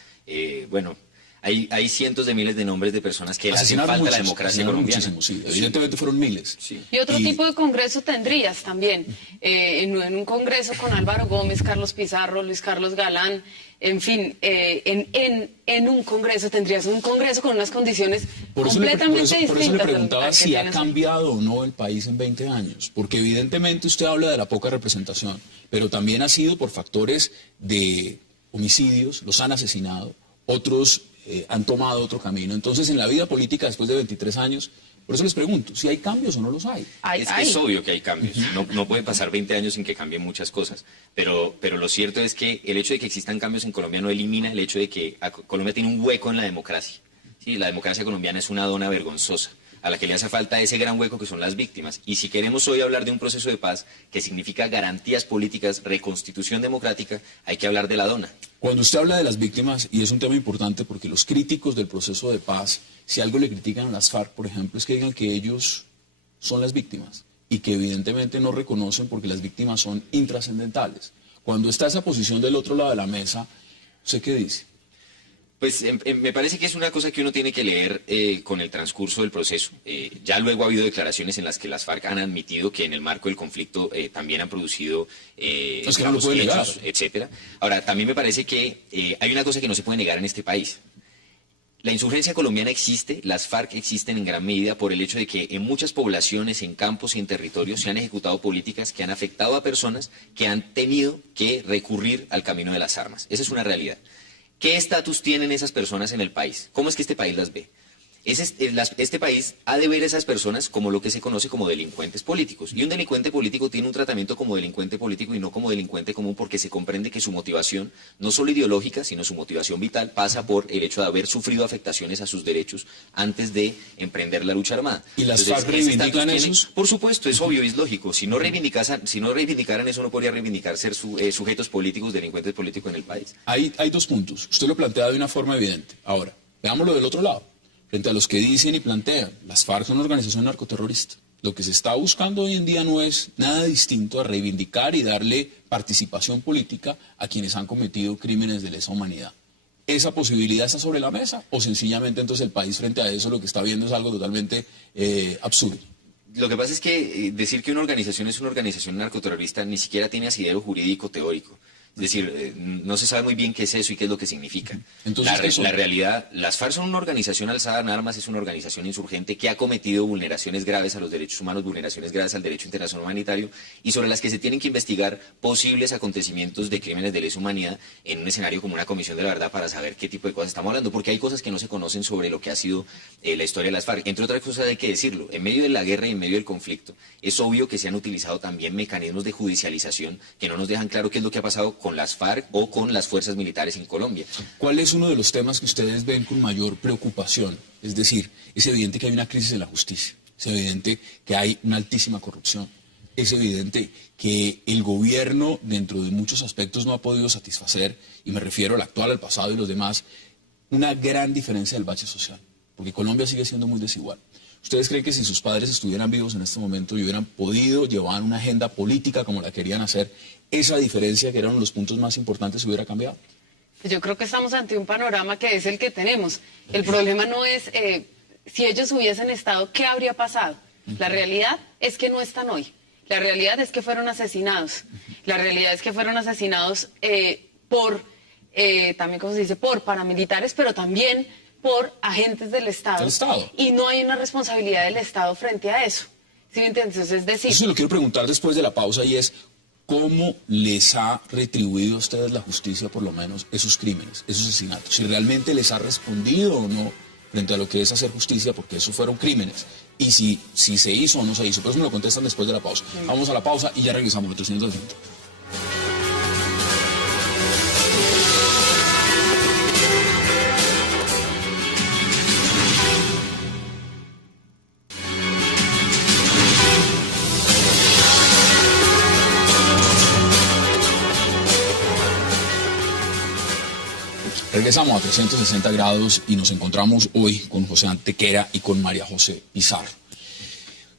bueno... Hay cientos de miles de nombres de personas que hacen falta la democracia colombiana. Sí, evidentemente fueron miles. Sí. Y otro tipo de congreso tendrías también. En un congreso con Álvaro Gómez, Carlos Pizarro, Luis Carlos Galán, en fin, en un congreso tendrías un congreso con unas condiciones completamente distintas. Por eso le preguntaba si ha cambiado o no el país en 20 años. Porque evidentemente usted habla de la poca representación, pero también ha sido por factores de homicidios, los han asesinado, otros han tomado otro camino. Entonces, en la vida política, después de 23 años, por eso les pregunto, ¿si hay cambios o no los hay? Es obvio que hay cambios. No puede pasar 20 años sin que cambien muchas cosas. Pero lo cierto es que el hecho de que existan cambios en Colombia no elimina el hecho de que Colombia tiene un hueco en la democracia. Sí, la democracia colombiana es una dona vergonzosa, a la que le hace falta ese gran hueco que son las víctimas. Y si queremos hoy hablar de un proceso de paz que significa garantías políticas, reconstitución democrática, hay que hablar de la dona. Cuando usted habla de las víctimas, y es un tema importante porque los críticos del proceso de paz, si algo le critican a las FARC, por ejemplo, es que digan que ellos son las víctimas y que evidentemente no reconocen porque las víctimas son intrascendentales. Cuando está esa posición del otro lado de la mesa, ¿usted qué dice? Pues me parece que es una cosa que uno tiene que leer con el transcurso del proceso. Ya luego ha habido declaraciones en las que las FARC han admitido que en el marco del conflicto también han producido es que no lo puede negar, etcétera. Ahora, también me parece que hay una cosa que no se puede negar en este país. La insurgencia colombiana existe, las FARC existen en gran medida por el hecho de que en muchas poblaciones, en campos y en territorios se han ejecutado políticas que han afectado a personas que han tenido que recurrir al camino de las armas. Esa es una realidad. ¿Qué estatus tienen esas personas en el país? ¿Cómo es que este país las ve? Este país ha de ver a esas personas como lo que se conoce como delincuentes políticos. Y un delincuente político tiene un tratamiento como delincuente político y no como delincuente común, porque se comprende que su motivación, no solo ideológica, sino su motivación vital, pasa por el hecho de haber sufrido afectaciones a sus derechos antes de emprender la lucha armada. ¿Y las FARC reivindican eso? Por supuesto, es obvio, es lógico. Si no reivindicaran eso, no podría reivindicar ser sujetos políticos, delincuentes políticos en el país. Hay dos puntos. Usted lo plantea de una forma evidente. Ahora, veámoslo del otro lado. Frente a los que dicen y plantean, las FARC son una organización narcoterrorista. Lo que se está buscando hoy en día no es nada distinto a reivindicar y darle participación política a quienes han cometido crímenes de lesa humanidad. ¿Esa posibilidad está sobre la mesa o sencillamente entonces el país frente a eso lo que está viendo es algo totalmente absurdo? Lo que pasa es que decir que una organización es una organización narcoterrorista ni siquiera tiene asidero jurídico teórico. Es decir, no se sabe muy bien qué es eso y qué es lo que significa. Entonces, la realidad, las FARC son una organización alzada en armas, es una organización insurgente que ha cometido vulneraciones graves a los derechos humanos, vulneraciones graves al derecho internacional humanitario y sobre las que se tienen que investigar posibles acontecimientos de crímenes de lesa humanidad en un escenario como una comisión de la verdad para saber qué tipo de cosas estamos hablando, porque hay cosas que no se conocen sobre lo que ha sido la historia de las FARC. Entre otras cosas hay que decirlo, en medio de la guerra y en medio del conflicto, es obvio que se han utilizado también mecanismos de judicialización que no nos dejan claro qué es lo que ha pasado con las FARC o con las fuerzas militares en Colombia. ¿Cuál es uno de los temas que ustedes ven con mayor preocupación? Es decir, es evidente que hay una crisis en la justicia, es evidente que hay una altísima corrupción, es evidente que el gobierno dentro de muchos aspectos no ha podido satisfacer, y me refiero al actual, al pasado y los demás, una gran diferencia del bache social, porque Colombia sigue siendo muy desigual. ¿Ustedes creen que si sus padres estuvieran vivos en este momento y hubieran podido llevar una agenda política como la querían hacer, esa diferencia, que eran los puntos más importantes, hubiera cambiado? Yo creo que estamos ante un panorama que es el que tenemos. El problema no es si ellos hubiesen estado, ¿qué habría pasado? La realidad es que no están hoy. La realidad es que fueron asesinados. La realidad es que fueron asesinados también, como se dice, por paramilitares, pero también por agentes del Estado. Y no hay una responsabilidad del Estado frente a eso. ¿Sí me entiendes? Es decir... Eso lo quiero preguntar después de la pausa y es, ¿cómo les ha retribuido a ustedes la justicia por lo menos esos crímenes, esos asesinatos? Si realmente les ha respondido o no frente a lo que es hacer justicia, porque esos fueron crímenes. Y si se hizo o no se hizo. Pero eso me lo contestan después de la pausa. Vamos a la pausa y ya regresamos a 360. Regresamos a 360 grados y nos encontramos hoy con José Antequera y con María José Pizarro.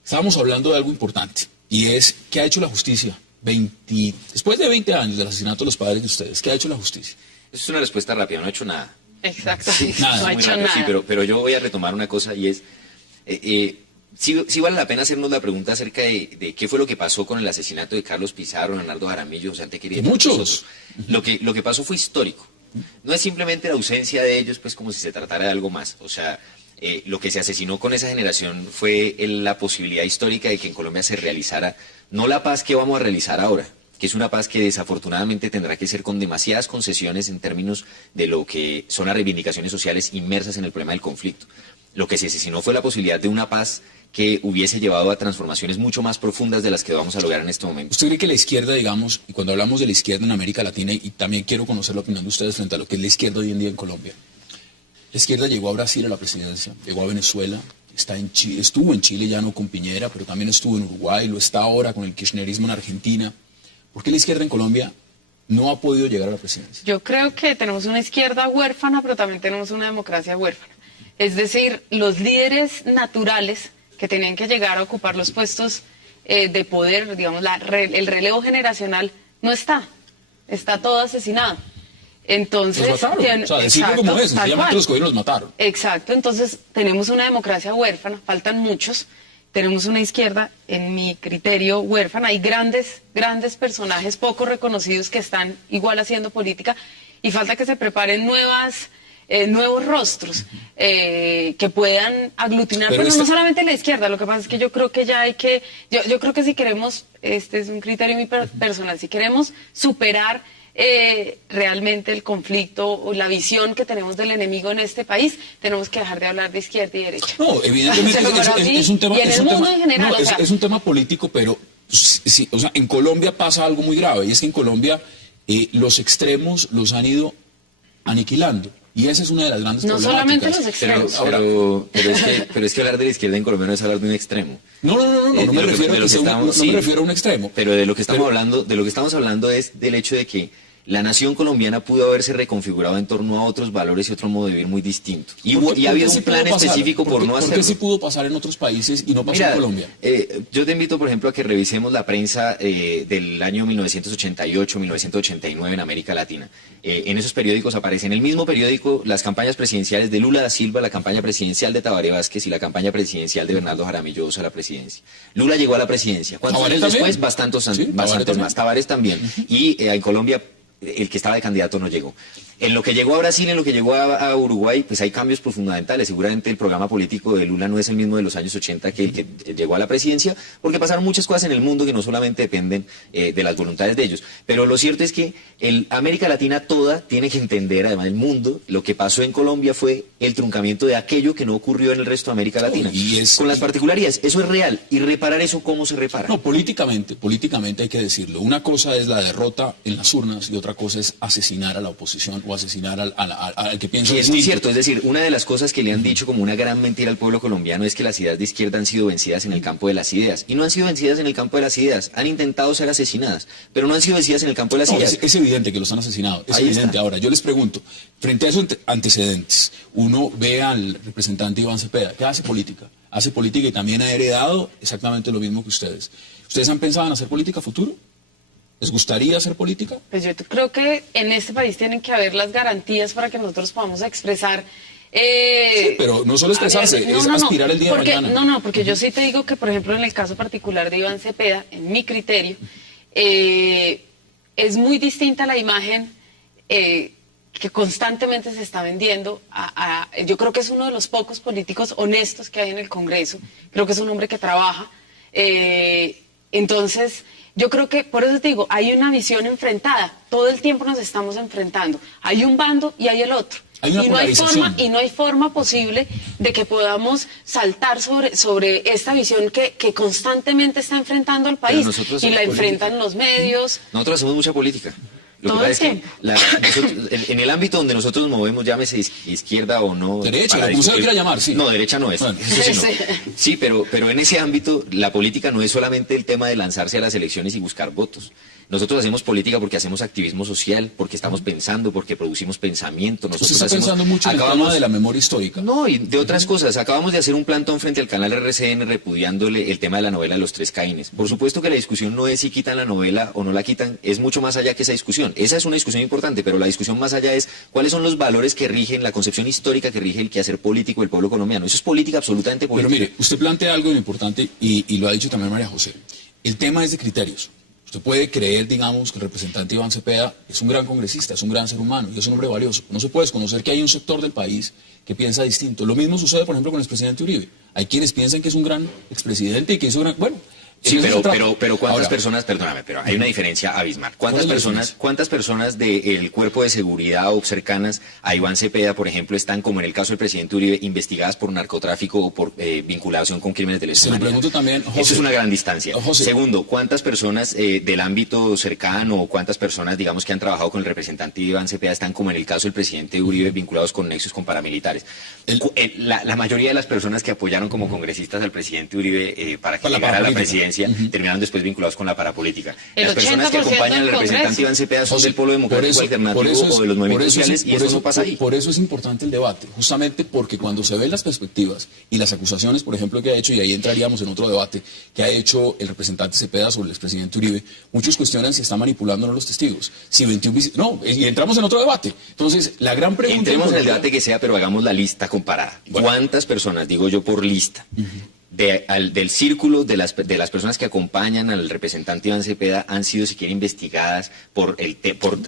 Estábamos hablando de algo importante y es ¿qué ha hecho la justicia? Después de 20 años del asesinato de los padres de ustedes, ¿qué ha hecho la justicia? Eso es una respuesta rápida, no ha hecho nada. Exacto, Sí, nada. No ha hecho nada. Sí, pero yo voy a retomar una cosa y es... Sí vale la pena hacernos la pregunta acerca de qué fue lo que pasó con el asesinato de Carlos Pizarro, Leonardo Jaramillo, José Antequera. Muchos. Lo que pasó fue histórico. No es simplemente la ausencia de ellos, pues como si se tratara de algo más. O sea, lo que se asesinó con esa generación fue la posibilidad histórica de que en Colombia se realizara, no la paz que vamos a realizar ahora, que es una paz que desafortunadamente tendrá que ser con demasiadas concesiones en términos de lo que son las reivindicaciones sociales inmersas en el problema del conflicto. Lo que se asesinó fue la posibilidad de una paz que hubiese llevado a transformaciones mucho más profundas de las que vamos a lograr en este momento. ¿Usted cree que la izquierda, digamos, y cuando hablamos de la izquierda en América Latina, y también quiero conocer la opinión de ustedes frente a lo que es la izquierda hoy en día en Colombia, la izquierda llegó a Brasil a la presidencia, llegó a Venezuela, estuvo en Chile ya no con Piñera, pero también estuvo en Uruguay, lo está ahora con el kirchnerismo en Argentina? ¿Por qué la izquierda en Colombia no ha podido llegar a la presidencia? Yo creo que tenemos una izquierda huérfana, pero también tenemos una democracia huérfana. Es decir, los líderes naturales que tenían que llegar a ocupar los puestos de poder, digamos, el relevo generacional no está todo asesinado. Entonces, los mataron, decirlo como es, sencillamente los gobiernos los mataron. Exacto, entonces tenemos una democracia huérfana, faltan muchos, tenemos una izquierda, en mi criterio, huérfana, hay grandes personajes poco reconocidos que están igual haciendo política y falta que se preparen nuevos rostros que puedan aglutinar, pero no solamente la izquierda. Lo que pasa es que yo creo que ya hay que, yo creo que si queremos, este es un criterio muy personal, si queremos superar realmente el conflicto o la visión que tenemos del enemigo en este país, tenemos que dejar de hablar de izquierda y derecha. No, evidentemente es un tema, y en el mundo en general. No, es un tema político, pero sí, o sea, en Colombia pasa algo muy grave, y es que en Colombia los extremos los han ido aniquilando. Y esa es una de las grandes no problemáticas. Solamente los extremos. Pero es que hablar de la izquierda en Colombia no es hablar de un extremo. No me refiero a un extremo. Pero de lo que estamos hablando es del hecho de que la nación colombiana pudo haberse reconfigurado en torno a otros valores y otro modo de vivir muy distinto. Y ha habido un plan específico por no hacerlo. ¿Por qué sí pudo pasar en otros países y no pasó en Colombia? Yo te invito, por ejemplo, a que revisemos la prensa del año 1988, 1989 en América Latina. En esos periódicos aparecen, en el mismo periódico, las campañas presidenciales de Lula da Silva, la campaña presidencial de Tabaré Vázquez y la campaña presidencial de Bernardo Jaramillo a la presidencia. Lula llegó a la presidencia. ¿Cuántos años después? Bastantes más. Tabaré también. Y en Colombia el que estaba de candidato no llegó. En lo que llegó a Brasil, en lo que llegó a Uruguay, pues hay cambios fundamentales. Seguramente el programa político de Lula no es el mismo de los años 80 que el que llegó a la presidencia, porque pasaron muchas cosas en el mundo que no solamente dependen de las voluntades de ellos. Pero lo cierto es que América Latina toda tiene que entender, además el mundo, lo que pasó en Colombia fue el truncamiento de aquello que no ocurrió en el resto de América Latina. Con las particularidades, eso es real. Y reparar eso, ¿cómo se repara? No, políticamente hay que decirlo. Una cosa es la derrota en las urnas y otra cosa es asesinar a la oposición o asesinar al que piensa. Y es muy cierto, es decir, una de las cosas que le han dicho como una gran mentira al pueblo colombiano es que las ideas de izquierda han sido vencidas en el campo de las ideas. Y no han sido vencidas en el campo de las ideas, han intentado ser asesinadas, pero no han sido vencidas en el campo de las ideas. Es evidente que los han asesinado, es evidente. Ahora, yo les pregunto, frente a esos antecedentes, uno ve al representante Iván Cepeda, que hace política y también ha heredado exactamente lo mismo que ustedes. ¿Ustedes han pensado en hacer política a futuro? ¿Les gustaría hacer política? Pues yo creo que en este país tienen que haber las garantías para que nosotros podamos expresar. Sí, pero no solo expresarse, es aspirar el día de mañana. No, porque yo sí te digo que, por ejemplo, en el caso particular de Iván Cepeda, en mi criterio, es muy distinta la imagen que constantemente se está vendiendo. Yo creo que es uno de los pocos políticos honestos que hay en el Congreso. Creo que es un hombre que trabaja. Entonces, yo creo que, por eso te digo, hay una visión enfrentada. Todo el tiempo nos estamos enfrentando. Hay un bando y hay el otro. Y no hay forma posible de que podamos saltar sobre esta visión que constantemente está enfrentando al país. Y la enfrentan los medios. Nosotros hacemos mucha política. Lo que pasa es que en el ámbito donde nosotros nos movemos, llámese izquierda o no... Derecha, como usted quiera llamar, sí. No, derecha no es. Bueno, eso sí, no. Sí, pero en ese ámbito la política no es solamente el tema de lanzarse a las elecciones y buscar votos. Nosotros hacemos política porque hacemos activismo social, porque estamos pensando, porque producimos pensamiento. Nosotros está pensando mucho en el tema de la memoria histórica. No, y de otras cosas. Acabamos de hacer un plantón frente al canal RCN repudiándole el tema de la novela de los tres Caínes. Por supuesto que la discusión no es si quitan la novela o no la quitan, es mucho más allá que esa discusión. Esa es una discusión importante, pero la discusión más allá es cuáles son los valores que rigen, la concepción histórica que rige el quehacer político del pueblo colombiano. Eso es política, absolutamente política. Pero mire, usted plantea algo importante y lo ha dicho también María José. El tema es de criterios. Usted puede creer, digamos, que el representante Iván Cepeda es un gran congresista, es un gran ser humano y es un hombre valioso. No se puede desconocer que hay un sector del país que piensa distinto. Lo mismo sucede, por ejemplo, con el expresidente Uribe. Hay quienes piensan que es un gran expresidente y que hizo gran... Bueno, sí, pero ¿cuántas personas, perdóname, pero hay una diferencia abismal? ¿Cuántas personas del cuerpo de seguridad o cercanas a Iván Cepeda, por ejemplo, están, como en el caso del presidente Uribe, investigadas por narcotráfico o por vinculación con crímenes de lesa humanidad? Se lo pregunto también, José. Eso es una gran distancia. Segundo, ¿cuántas personas del ámbito cercano o cuántas personas, digamos, que han trabajado con el representante Iván Cepeda están, como en el caso del presidente Uribe, vinculados con nexos con paramilitares? La mayoría de las personas que apoyaron como congresistas al presidente Uribe para que llegara a la presidencia terminaron después vinculados con la parapolítica. Las personas que acompañan al representante Iván Cepeda son del Polo Democrático Alternativo o de los movimientos sociales y eso no pasa ahí. Por eso es importante el debate, justamente porque cuando se ven las perspectivas y las acusaciones, por ejemplo, que ha hecho, y ahí entraríamos en otro debate, que ha hecho el representante Cepeda sobre el expresidente Uribe, muchos cuestionan si está manipulando o no los testigos. Si 21... No, y entramos en otro debate. Entonces, la gran pregunta... Entremos en el debate que sea, pero hagamos la lista comparada. ¿Cuántas personas, digo yo por lista, del círculo de las personas que acompañan al representante Iván Cepeda han sido siquiera investigadas por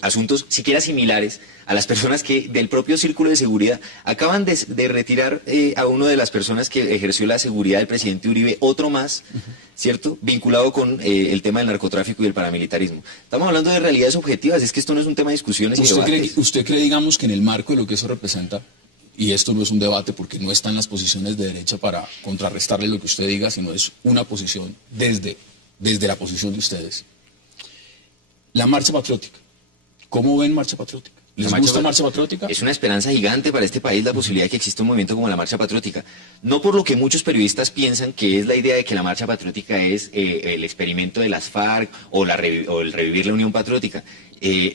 asuntos siquiera similares a las personas que del propio círculo de seguridad acaban de retirar a una de las personas que ejerció la seguridad del presidente Uribe, otro más, ¿cierto? Vinculado con el tema del narcotráfico y el paramilitarismo. Estamos hablando de realidades objetivas, es que esto no es un tema de discusiones y debates. ¿Usted cree, digamos, que en el marco de lo que eso representa, y esto no es un debate porque no están las posiciones de derecha para contrarrestarle lo que usted diga, sino es una posición desde la posición de ustedes? La marcha patriótica. ¿Cómo ven marcha patriótica? ¿Les gusta Marcha Patriótica? Es una esperanza gigante para este país la posibilidad de que exista un movimiento como la Marcha Patriótica. No por lo que muchos periodistas piensan que es la idea de que la Marcha Patriótica es el experimento de las FARC o el revivir la Unión Patriótica.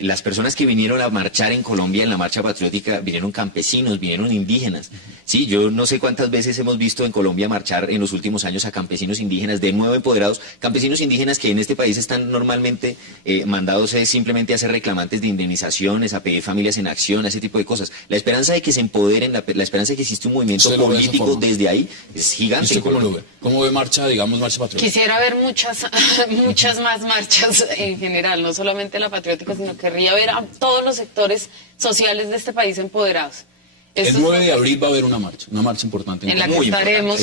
Las personas que vinieron a marchar en Colombia en la Marcha Patriótica vinieron campesinos, vinieron indígenas. Sí, yo no sé cuántas veces hemos visto en Colombia marchar en los últimos años a campesinos indígenas, de nuevo empoderados, campesinos indígenas que en este país están normalmente mandados simplemente a ser reclamantes de indemnizaciones, a pedir familias en acción, a ese tipo de cosas. La esperanza de que se empoderen, la esperanza de que existe un movimiento político desde ahí es gigante. ¿Usted cómo lo ve? ¿Cómo ve Marcha Patriótica? Quisiera ver muchas más marchas en general, no solamente la patriótica, sino querría ver a todos los sectores sociales de este país empoderados. El 9 de abril va a haber una marcha importante. En la que estaremos.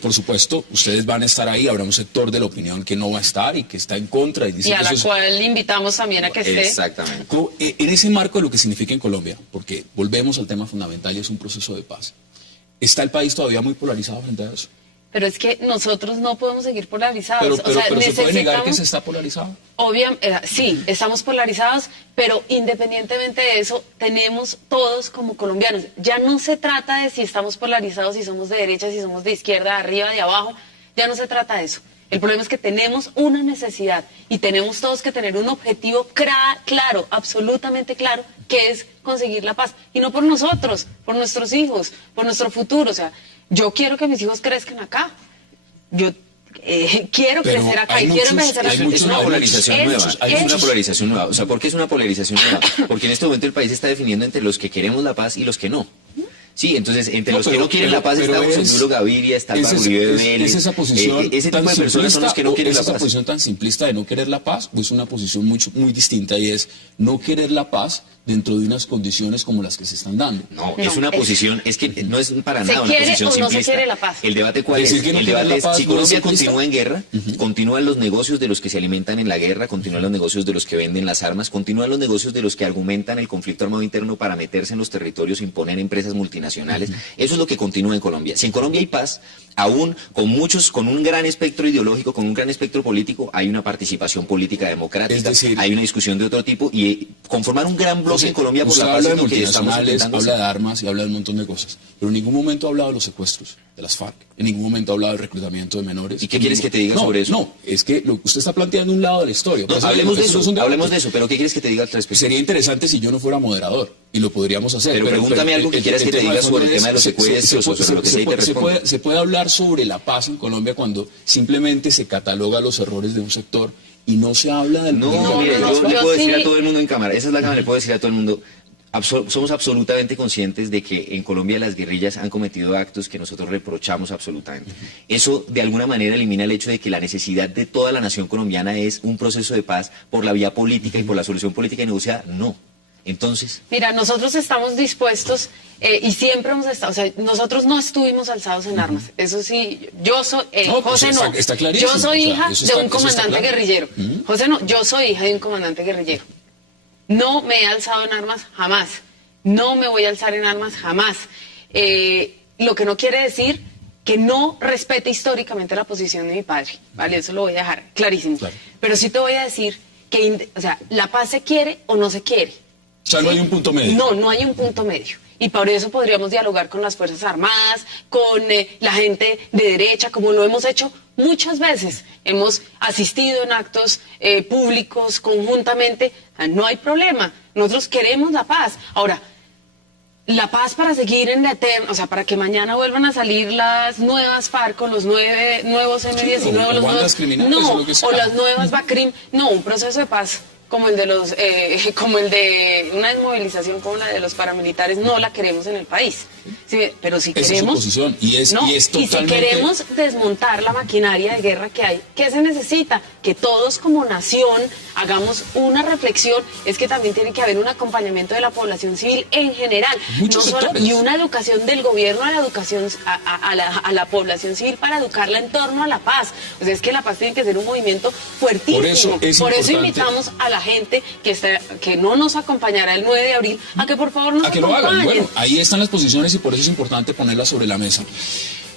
Por supuesto, ustedes van a estar ahí, habrá un sector de la opinión que no va a estar y que está en contra. Y a la cual invitamos también a que esté. Exactamente. En ese marco de lo que significa en Colombia, porque volvemos al tema fundamental y es un proceso de paz, ¿está el país todavía muy polarizado frente a eso? Pero es que nosotros no podemos seguir polarizados. Pero ¿se puede negar que se está polarizado? Sí, estamos polarizados, pero independientemente de eso, tenemos todos como colombianos. Ya no se trata de si estamos polarizados, si somos de derecha, si somos de izquierda, de arriba, de abajo. Ya no se trata de eso. El problema es que tenemos una necesidad y tenemos todos que tener un objetivo claro, absolutamente claro, que es conseguir la paz. Y no por nosotros, por nuestros hijos, por nuestro futuro. O sea, yo quiero que mis hijos crezcan acá. Yo quiero crecer acá y quiero envejecer acá. Es una polarización nueva. Es una polarización nueva. O sea, ¿por qué es una polarización nueva? Porque en este momento el país se está definiendo entre los que queremos la paz y los que no. Sí, entonces, entre los que no quieren la paz está José Nulo Gaviria, está Álvaro Uribe Vélez. ¿Es esa posición ese tipo de personas son los que no quieren la paz? ¿Es esa posición tan simplista de no querer la paz o es una posición muy distinta y es no querer la paz dentro de unas condiciones como las que se están dando? No, es una posición, es que no es para nada una posición simplista. ¿Se quiere o no se quiere la paz? El debate cuál es, el debate es si Colombia continúa en guerra, continúan los negocios de los que se alimentan en la guerra, continúan los negocios de los que venden las armas, continúan los negocios de los que argumentan el conflicto armado interno para meterse en los territorios e imponer empresas multinacionales. Eso es lo que continúa en Colombia. Si en Colombia hay paz, aún con un gran espectro ideológico, con un gran espectro político, hay una participación política democrática, es decir, hay una discusión de otro tipo y conformar un gran bloque en Colombia por la paz es lo que estamos intentando. Habla de armas y habla de un montón de cosas, pero en ningún momento ha hablado de los secuestros de las FARC, en ningún momento ha hablado del reclutamiento de menores. ¿Y qué quieres que te diga sobre eso? No, es que usted está planteando un lado de la historia. No, hablemos de eso, pero ¿qué quieres que te diga al respecto? Sería interesante si yo no fuera moderador y lo podríamos hacer. Pero pregúntame algo que quieras que te diga sobre el tema de los secuestros o sobre lo que sea y te respondo. Se puede hablar sobre la paz en Colombia cuando simplemente se cataloga los errores de un sector y no se habla del... Mire, yo le puedo decir a todo el mundo en cámara, esa es la cámara, le puedo decir a todo el mundo, somos absolutamente conscientes de que en Colombia las guerrillas han cometido actos que nosotros reprochamos absolutamente. Eso de alguna manera elimina el hecho de que la necesidad de toda la nación colombiana es un proceso de paz por la vía política y por la solución política y negociada. No. Entonces... Mira, nosotros estamos dispuestos y siempre hemos estado, o sea, nosotros no estuvimos alzados en armas. Eso sí, yo soy, José no, está clarísimo. Yo soy hija de un comandante guerrillero. José no, yo soy hija de un comandante guerrillero. No me he alzado en armas jamás. No me voy a alzar en armas jamás. Lo que no quiere decir que no respete históricamente la posición de mi padre, ¿vale? Eso lo voy a dejar clarísimo. Claro. Pero sí te voy a decir que, o sea, la paz se quiere o no se quiere. O sea, no hay un punto medio. No hay un punto medio. Y por eso podríamos dialogar con las Fuerzas Armadas, con la gente de derecha, como lo hemos hecho muchas veces. Hemos asistido en actos públicos conjuntamente. No hay problema. Nosotros queremos la paz. Ahora, la paz para seguir en la eterna, o sea, para que mañana vuelvan a salir las nuevas FARC o los nuevos M-19, los nuevos... No, o las nuevas BACRIM. No, un proceso de paz como el de los, como el de una desmovilización como la de los paramilitares, no la queremos en el país. Sí, pero si Esa queremos, es su posición, y es totalmente... y si queremos desmontar la maquinaria de guerra que hay, ¿qué se necesita? Que todos como nación hagamos una reflexión, es que también tiene que haber un acompañamiento de la población civil en general, Muchos sectores. y una educación del gobierno a la educación a la población civil para educarla en torno a la paz. O sea, es que la paz tiene que ser un movimiento fuertísimo. Por eso invitamos a la gente que no nos acompañará el 9 de abril a que por favor nos a que lo acompañen. hagan. Bueno, ahí están las posiciones y por eso es importante ponerlas sobre la mesa.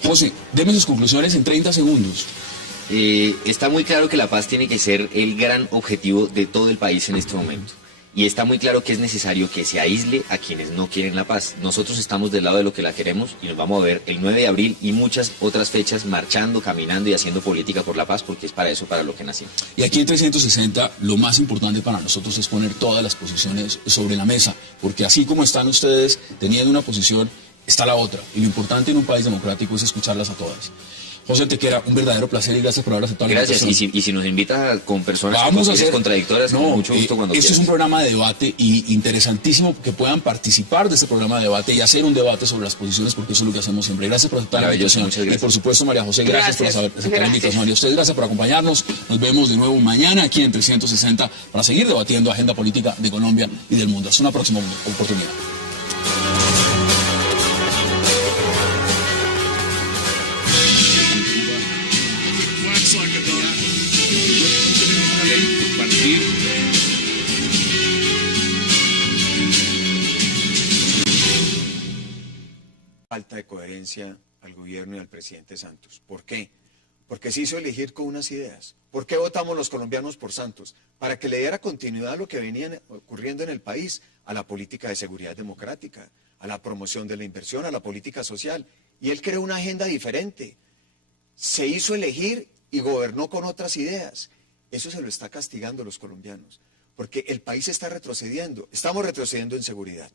José, deme sus conclusiones en 30 segundos. Está muy claro que la paz tiene que ser el gran objetivo de todo el país en este momento. Y está muy claro que es necesario que se aísle a quienes no quieren la paz. Nosotros estamos del lado de lo que la queremos y nos vamos a ver el 9 de abril y muchas otras fechas marchando, caminando y haciendo política por la paz, porque es para eso, para lo que nacimos. Y aquí en 360 lo más importante para nosotros es poner todas las posiciones sobre la mesa, porque así como están ustedes teniendo una posición, está la otra. Y lo importante en un país democrático es escucharlas a todas. José Tequera, un verdadero placer y gracias por haber aceptado la invitación. Gracias, y si nos invita con personas Vamos a hacer contradictorias, con mucho gusto cuando Esto quieras. es un programa de debate y interesantísimo que puedan participar de este programa de debate y hacer un debate sobre las posiciones, porque eso es lo que hacemos siempre. Gracias por aceptar la invitación. Muchas gracias. Y por supuesto, María José, gracias por aceptar la invitación. Y a ustedes, gracias por acompañarnos. Nos vemos de nuevo mañana aquí en 360 para seguir debatiendo agenda política de Colombia y del mundo. Hasta una próxima oportunidad. Falta de coherencia al gobierno y al presidente Santos. ¿Por qué? Porque se hizo elegir con unas ideas. ¿Por qué votamos los colombianos por Santos? Para que le diera continuidad a lo que venía ocurriendo en el país, a la política de seguridad democrática, a la promoción de la inversión, a la política social. Y él creó una agenda diferente. Se hizo elegir y gobernó con otras ideas. Eso se lo está castigando a los colombianos, porque el país está retrocediendo. Estamos retrocediendo en seguridad.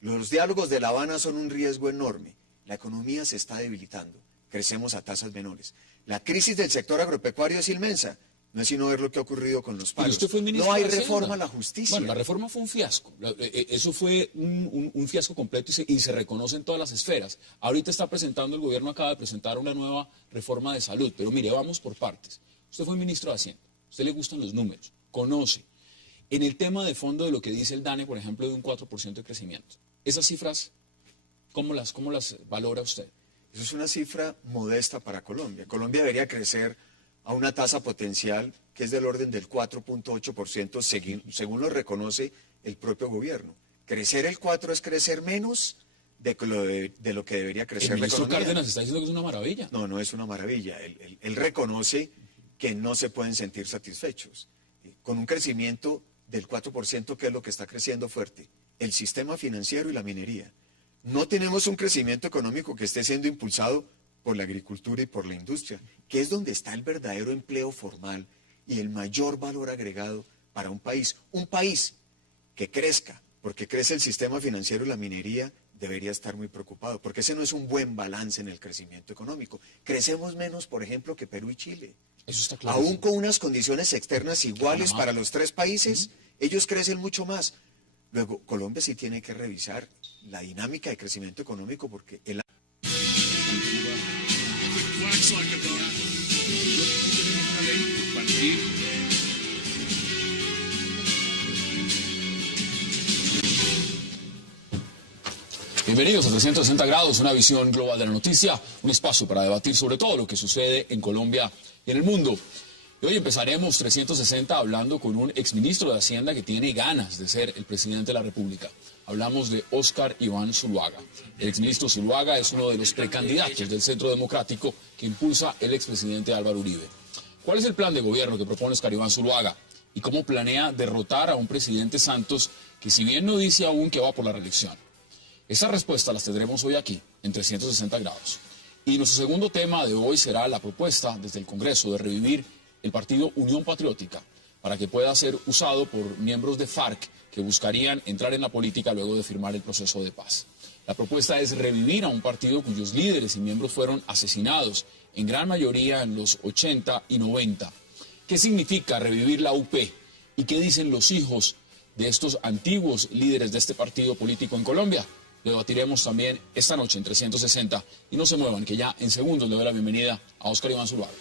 Los diálogos de La Habana son un riesgo enorme. La economía se está debilitando. Crecemos a tasas menores. La crisis del sector agropecuario es inmensa. No es sino ver lo que ha ocurrido con los paros. No hay reforma a la justicia. Bueno, la reforma fue un fiasco. Eso fue un fiasco completo y se reconoce en todas las esferas. Ahorita está presentando, el gobierno acaba de presentar una nueva reforma de salud. Pero mire, vamos por partes. Usted fue ministro de Hacienda. A usted le gustan los números. Conoce. En el tema de fondo de lo que dice el DANE, por ejemplo, de un 4% de crecimiento. Esas cifras, ¿cómo las valora usted? Eso es una cifra modesta para Colombia. Colombia debería crecer a una tasa potencial que es del orden del 4.8%, según lo reconoce el propio gobierno. Crecer el 4 es crecer menos de lo que debería crecer la ministro economía. Cárdenas está diciendo que es una maravilla. No, no es una maravilla. Él reconoce que no se pueden sentir satisfechos. Con un crecimiento del 4%, ¿qué es lo que está creciendo fuerte? El sistema financiero y la minería. No tenemos un crecimiento económico que esté siendo impulsado por la agricultura y por la industria, que es donde está el verdadero empleo formal y el mayor valor agregado para un país. Un país que crezca, porque crece el sistema financiero y la minería, debería estar muy preocupado, porque ese no es un buen balance en el crecimiento económico. Crecemos menos, por ejemplo, que Perú y Chile. Eso está claro. Aún con unas condiciones externas iguales para los tres países, ellos crecen mucho más. Luego, Colombia sí tiene que revisar la dinámica de crecimiento económico porque el... Bienvenidos a 360 grados, una visión global de la noticia, un espacio para debatir sobre todo lo que sucede en Colombia y en el mundo. Y hoy empezaremos 360 hablando con un exministro de Hacienda que tiene ganas de ser el presidente de la República. Hablamos de Óscar Iván Zuluaga. El exministro Zuluaga es uno de los precandidatos del Centro Democrático que impulsa el expresidente Álvaro Uribe. ¿Cuál es el plan de gobierno que propone Óscar Iván Zuluaga? ¿Y cómo planea derrotar a un presidente Santos que, si bien no dice aún que va por la reelección? Esas respuestas las tendremos hoy aquí, en 360 grados. Y nuestro segundo tema de hoy será la propuesta desde el Congreso de revivir el partido Unión Patriótica para que pueda ser usado por miembros de FARC que buscarían entrar en la política luego de firmar el proceso de paz. La propuesta es revivir a un partido cuyos líderes y miembros fueron asesinados, en gran mayoría en los 80 y 90. ¿Qué significa revivir la UP? ¿Y qué dicen los hijos de estos antiguos líderes de este partido político en Colombia? Lo debatiremos también esta noche en 360. Y no se muevan, que ya en segundos le doy la bienvenida a Óscar Iván Zuluaga.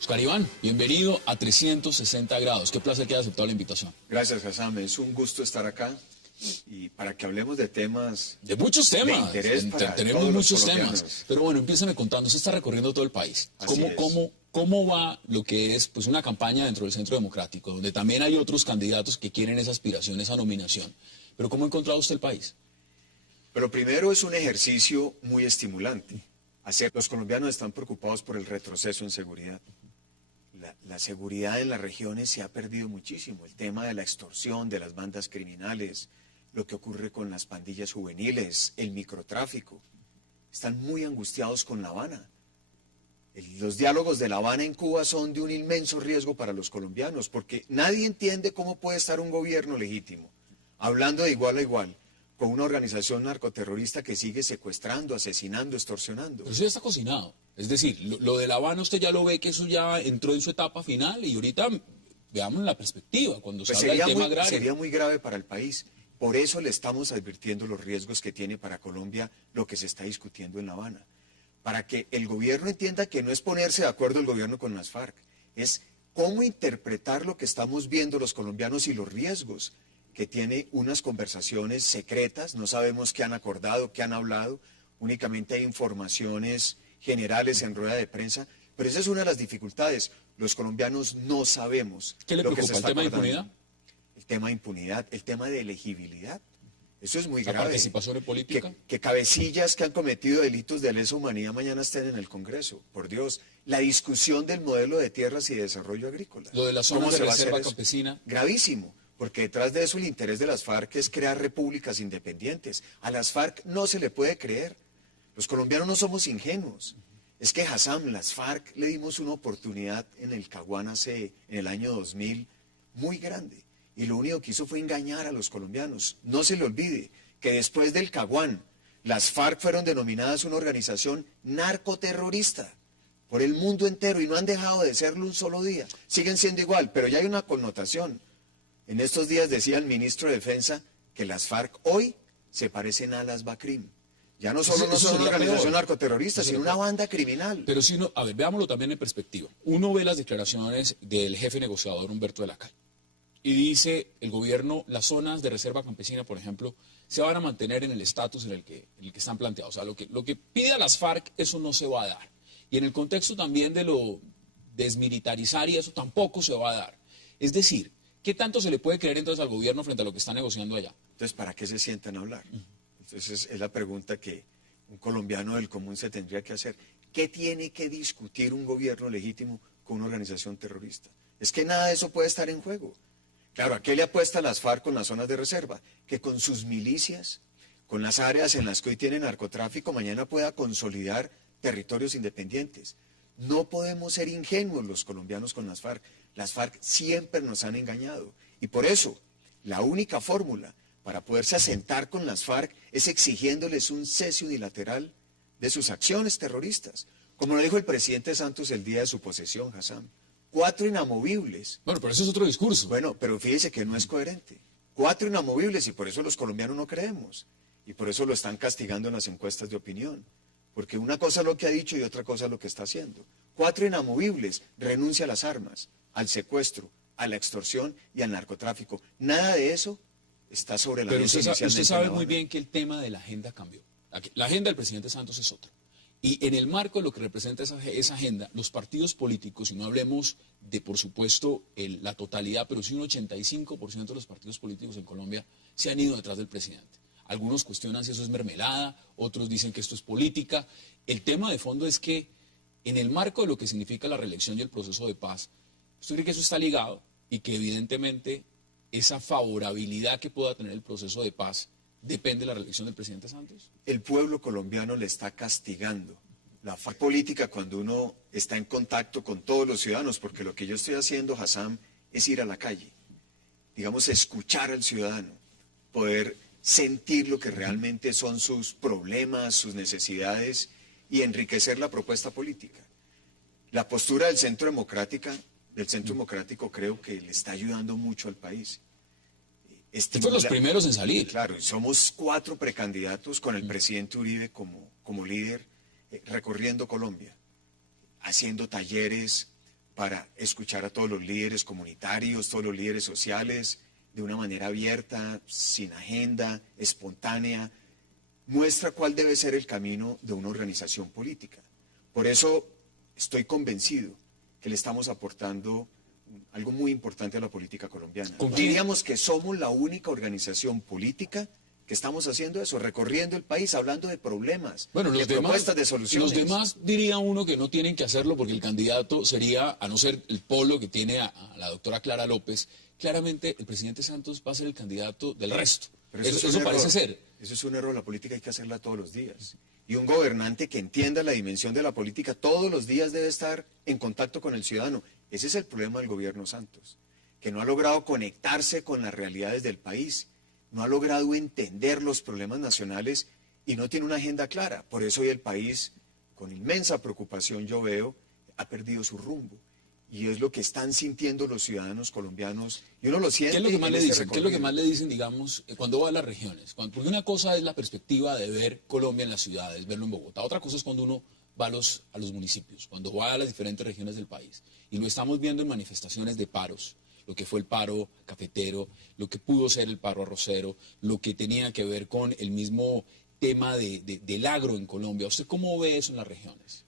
Óscar Iván, bienvenido a 360 grados. Qué placer que haya aceptado la invitación. Gracias, Hassam. Es un gusto estar acá y para que hablemos de temas... De muchos temas. De interés para tenemos todos los muchos colombianos. temas. Pero bueno, empiézame contando. Usted está recorriendo todo el país. Así es. ¿Cómo va lo que es pues una campaña dentro del Centro Democrático, donde también hay otros candidatos que quieren esa aspiración, esa nominación? Pero ¿cómo ha encontrado usted el país? Pero primero es un ejercicio muy estimulante. Los colombianos están preocupados por el retroceso en seguridad. La seguridad en las regiones se ha perdido muchísimo. El tema de la extorsión, de las bandas criminales, lo que ocurre con las pandillas juveniles, el microtráfico. Están muy angustiados con La Habana. Los diálogos de La Habana en Cuba son de un inmenso riesgo para los colombianos, porque nadie entiende cómo puede estar un gobierno legítimo, hablando de igual a igual, con una organización narcoterrorista que sigue secuestrando, asesinando, extorsionando. Pero eso ya está cocinado. Es decir, lo de La Habana usted ya lo ve que eso ya entró en su etapa final y ahorita veamos la perspectiva cuando se Pues habla del tema agrario. sería muy grave para el país. Por eso le estamos advirtiendo los riesgos que tiene para Colombia lo que se está discutiendo en La Habana. Para que el gobierno entienda que no es ponerse de acuerdo el gobierno con las FARC, es cómo interpretar lo que estamos viendo los colombianos y los riesgos que tiene unas conversaciones secretas, no sabemos qué han acordado, qué han hablado, únicamente hay informaciones generales en rueda de prensa, pero esa es una de las dificultades. Los colombianos no sabemos ¿Qué le lo que se preocupa? ¿El está tema de acordando. impunidad? El tema de impunidad, el tema de elegibilidad. Eso es muy ¿La grave. participación en política? Que cabecillas que han cometido delitos de lesa humanidad mañana estén en el Congreso. Por Dios. La discusión del modelo de tierras y de desarrollo agrícola. Lo de las zonas ¿Cómo de se va a hacer reserva eso? campesina. Gravísimo. Porque detrás de eso el interés de las FARC es crear repúblicas independientes. A las FARC no se le puede creer. Los colombianos no somos ingenuos. Es que Hassam, las FARC le dimos una oportunidad en el Caguán en el año 2000 muy grande. Y lo único que hizo fue engañar a los colombianos. No se le olvide que después del Caguán, las FARC fueron denominadas una organización narcoterrorista por el mundo entero y no han dejado de serlo un solo día. Siguen siendo igual, pero ya hay una connotación. En estos días decía el ministro de Defensa que las FARC hoy se parecen a las BACRIM. Ya no solo no son una organización narcoterrorista, sino una banda criminal. Pero si no, a ver, veámoslo también en perspectiva. Uno ve las declaraciones del jefe negociador Humberto de la Calle y dice el gobierno, las zonas de reserva campesina, por ejemplo, se van a mantener en el estatus en el que están planteados. O sea, lo que pide a las FARC, eso no se va a dar. Y en el contexto también de lo desmilitarizar y eso tampoco se va a dar. Es decir, ¿qué tanto se le puede creer entonces al gobierno frente a lo que está negociando allá? Entonces, ¿para qué se sientan a hablar? Entonces, es la pregunta que un colombiano del común se tendría que hacer. ¿Qué tiene que discutir un gobierno legítimo con una organización terrorista? Es que nada de eso puede estar en juego. Claro, ¿a qué le apuesta las FARC con las zonas de reserva? Que con sus milicias, con las áreas en las que hoy tiene narcotráfico, mañana pueda consolidar territorios independientes. No podemos ser ingenuos los colombianos con las FARC. Las FARC siempre nos han engañado. Y por eso, la única fórmula para poderse asentar con las FARC es exigiéndoles un cese unilateral de sus acciones terroristas. Como lo dijo el presidente Santos el día de su posesión, Hassam. 4 inamovibles. Bueno, pero eso es otro discurso. Bueno, pero fíjese que no es coherente. 4 inamovibles y por eso los colombianos no creemos. Y por eso lo están castigando en las encuestas de opinión. Porque una cosa es lo que ha dicho y otra cosa es lo que está haciendo. 4 inamovibles, renuncia a las armas, al secuestro, a la extorsión y al narcotráfico. Nada de eso está sobre la Pero mesa inicialmente. usted en sabe La muy Habana. bien que el tema de la agenda cambió. La agenda del presidente Santos es otra. Y en el marco de lo que representa esa agenda, los partidos políticos, y no hablemos de, por supuesto, la totalidad, pero sí un 85% de los partidos políticos en Colombia se han ido detrás del presidente. Algunos cuestionan si eso es mermelada, otros dicen que esto es política. El tema de fondo es que en el marco de lo que significa la reelección y el proceso de paz, ¿usted cree que eso está ligado? Y que evidentemente esa favorabilidad que pueda tener el proceso de paz depende de la reelección del presidente Santos. El pueblo colombiano le está castigando la política cuando uno está en contacto con todos los ciudadanos, porque lo que yo estoy haciendo, Hassam, es ir a la calle. digamos, escuchar al ciudadano, poder sentir lo que realmente son sus problemas, sus necesidades y enriquecer la propuesta política. La postura del Centro Democrático creo que le está ayudando mucho al país. Fueron los primeros en salir. Claro, y somos 4 precandidatos con el presidente Uribe como líder, recorriendo Colombia, haciendo talleres para escuchar a todos los líderes comunitarios, todos los líderes sociales, de una manera abierta, sin agenda, espontánea. Muestra cuál debe ser el camino de una organización política. Por eso estoy convencido que le estamos aportando algo muy importante a la política colombiana. Diríamos que somos la única organización política que estamos haciendo eso, recorriendo el país, hablando de problemas, de propuestas, de soluciones. Los demás diría uno que no tienen que hacerlo porque el candidato sería, a no ser el polo que tiene a la doctora Clara López, claramente el presidente Santos va a ser el candidato del resto. Pero eso parece ser. Eso es un error, la política hay que hacerla todos los días. Y un gobernante que entienda la dimensión de la política todos los días debe estar en contacto con el ciudadano. Ese es el problema del gobierno Santos, que no ha logrado conectarse con las realidades del país, no ha logrado entender los problemas nacionales y no tiene una agenda clara. Por eso hoy el país, con inmensa preocupación yo veo, ha perdido su rumbo. Y es lo que están sintiendo los ciudadanos colombianos. Y uno lo siente. ¿Qué es lo que más le dicen? ¿Qué es lo que más le dicen, digamos, cuando va a las regiones? Porque una cosa es la perspectiva de ver Colombia en las ciudades, verlo en Bogotá. Otra cosa es cuando uno va a los municipios, cuando va a las diferentes regiones del país. Y lo estamos viendo en manifestaciones de paros. Lo que fue el paro cafetero, lo que pudo ser el paro arrocero, lo que tenía que ver con el mismo tema del agro en Colombia. ¿Usted cómo ve eso en las regiones?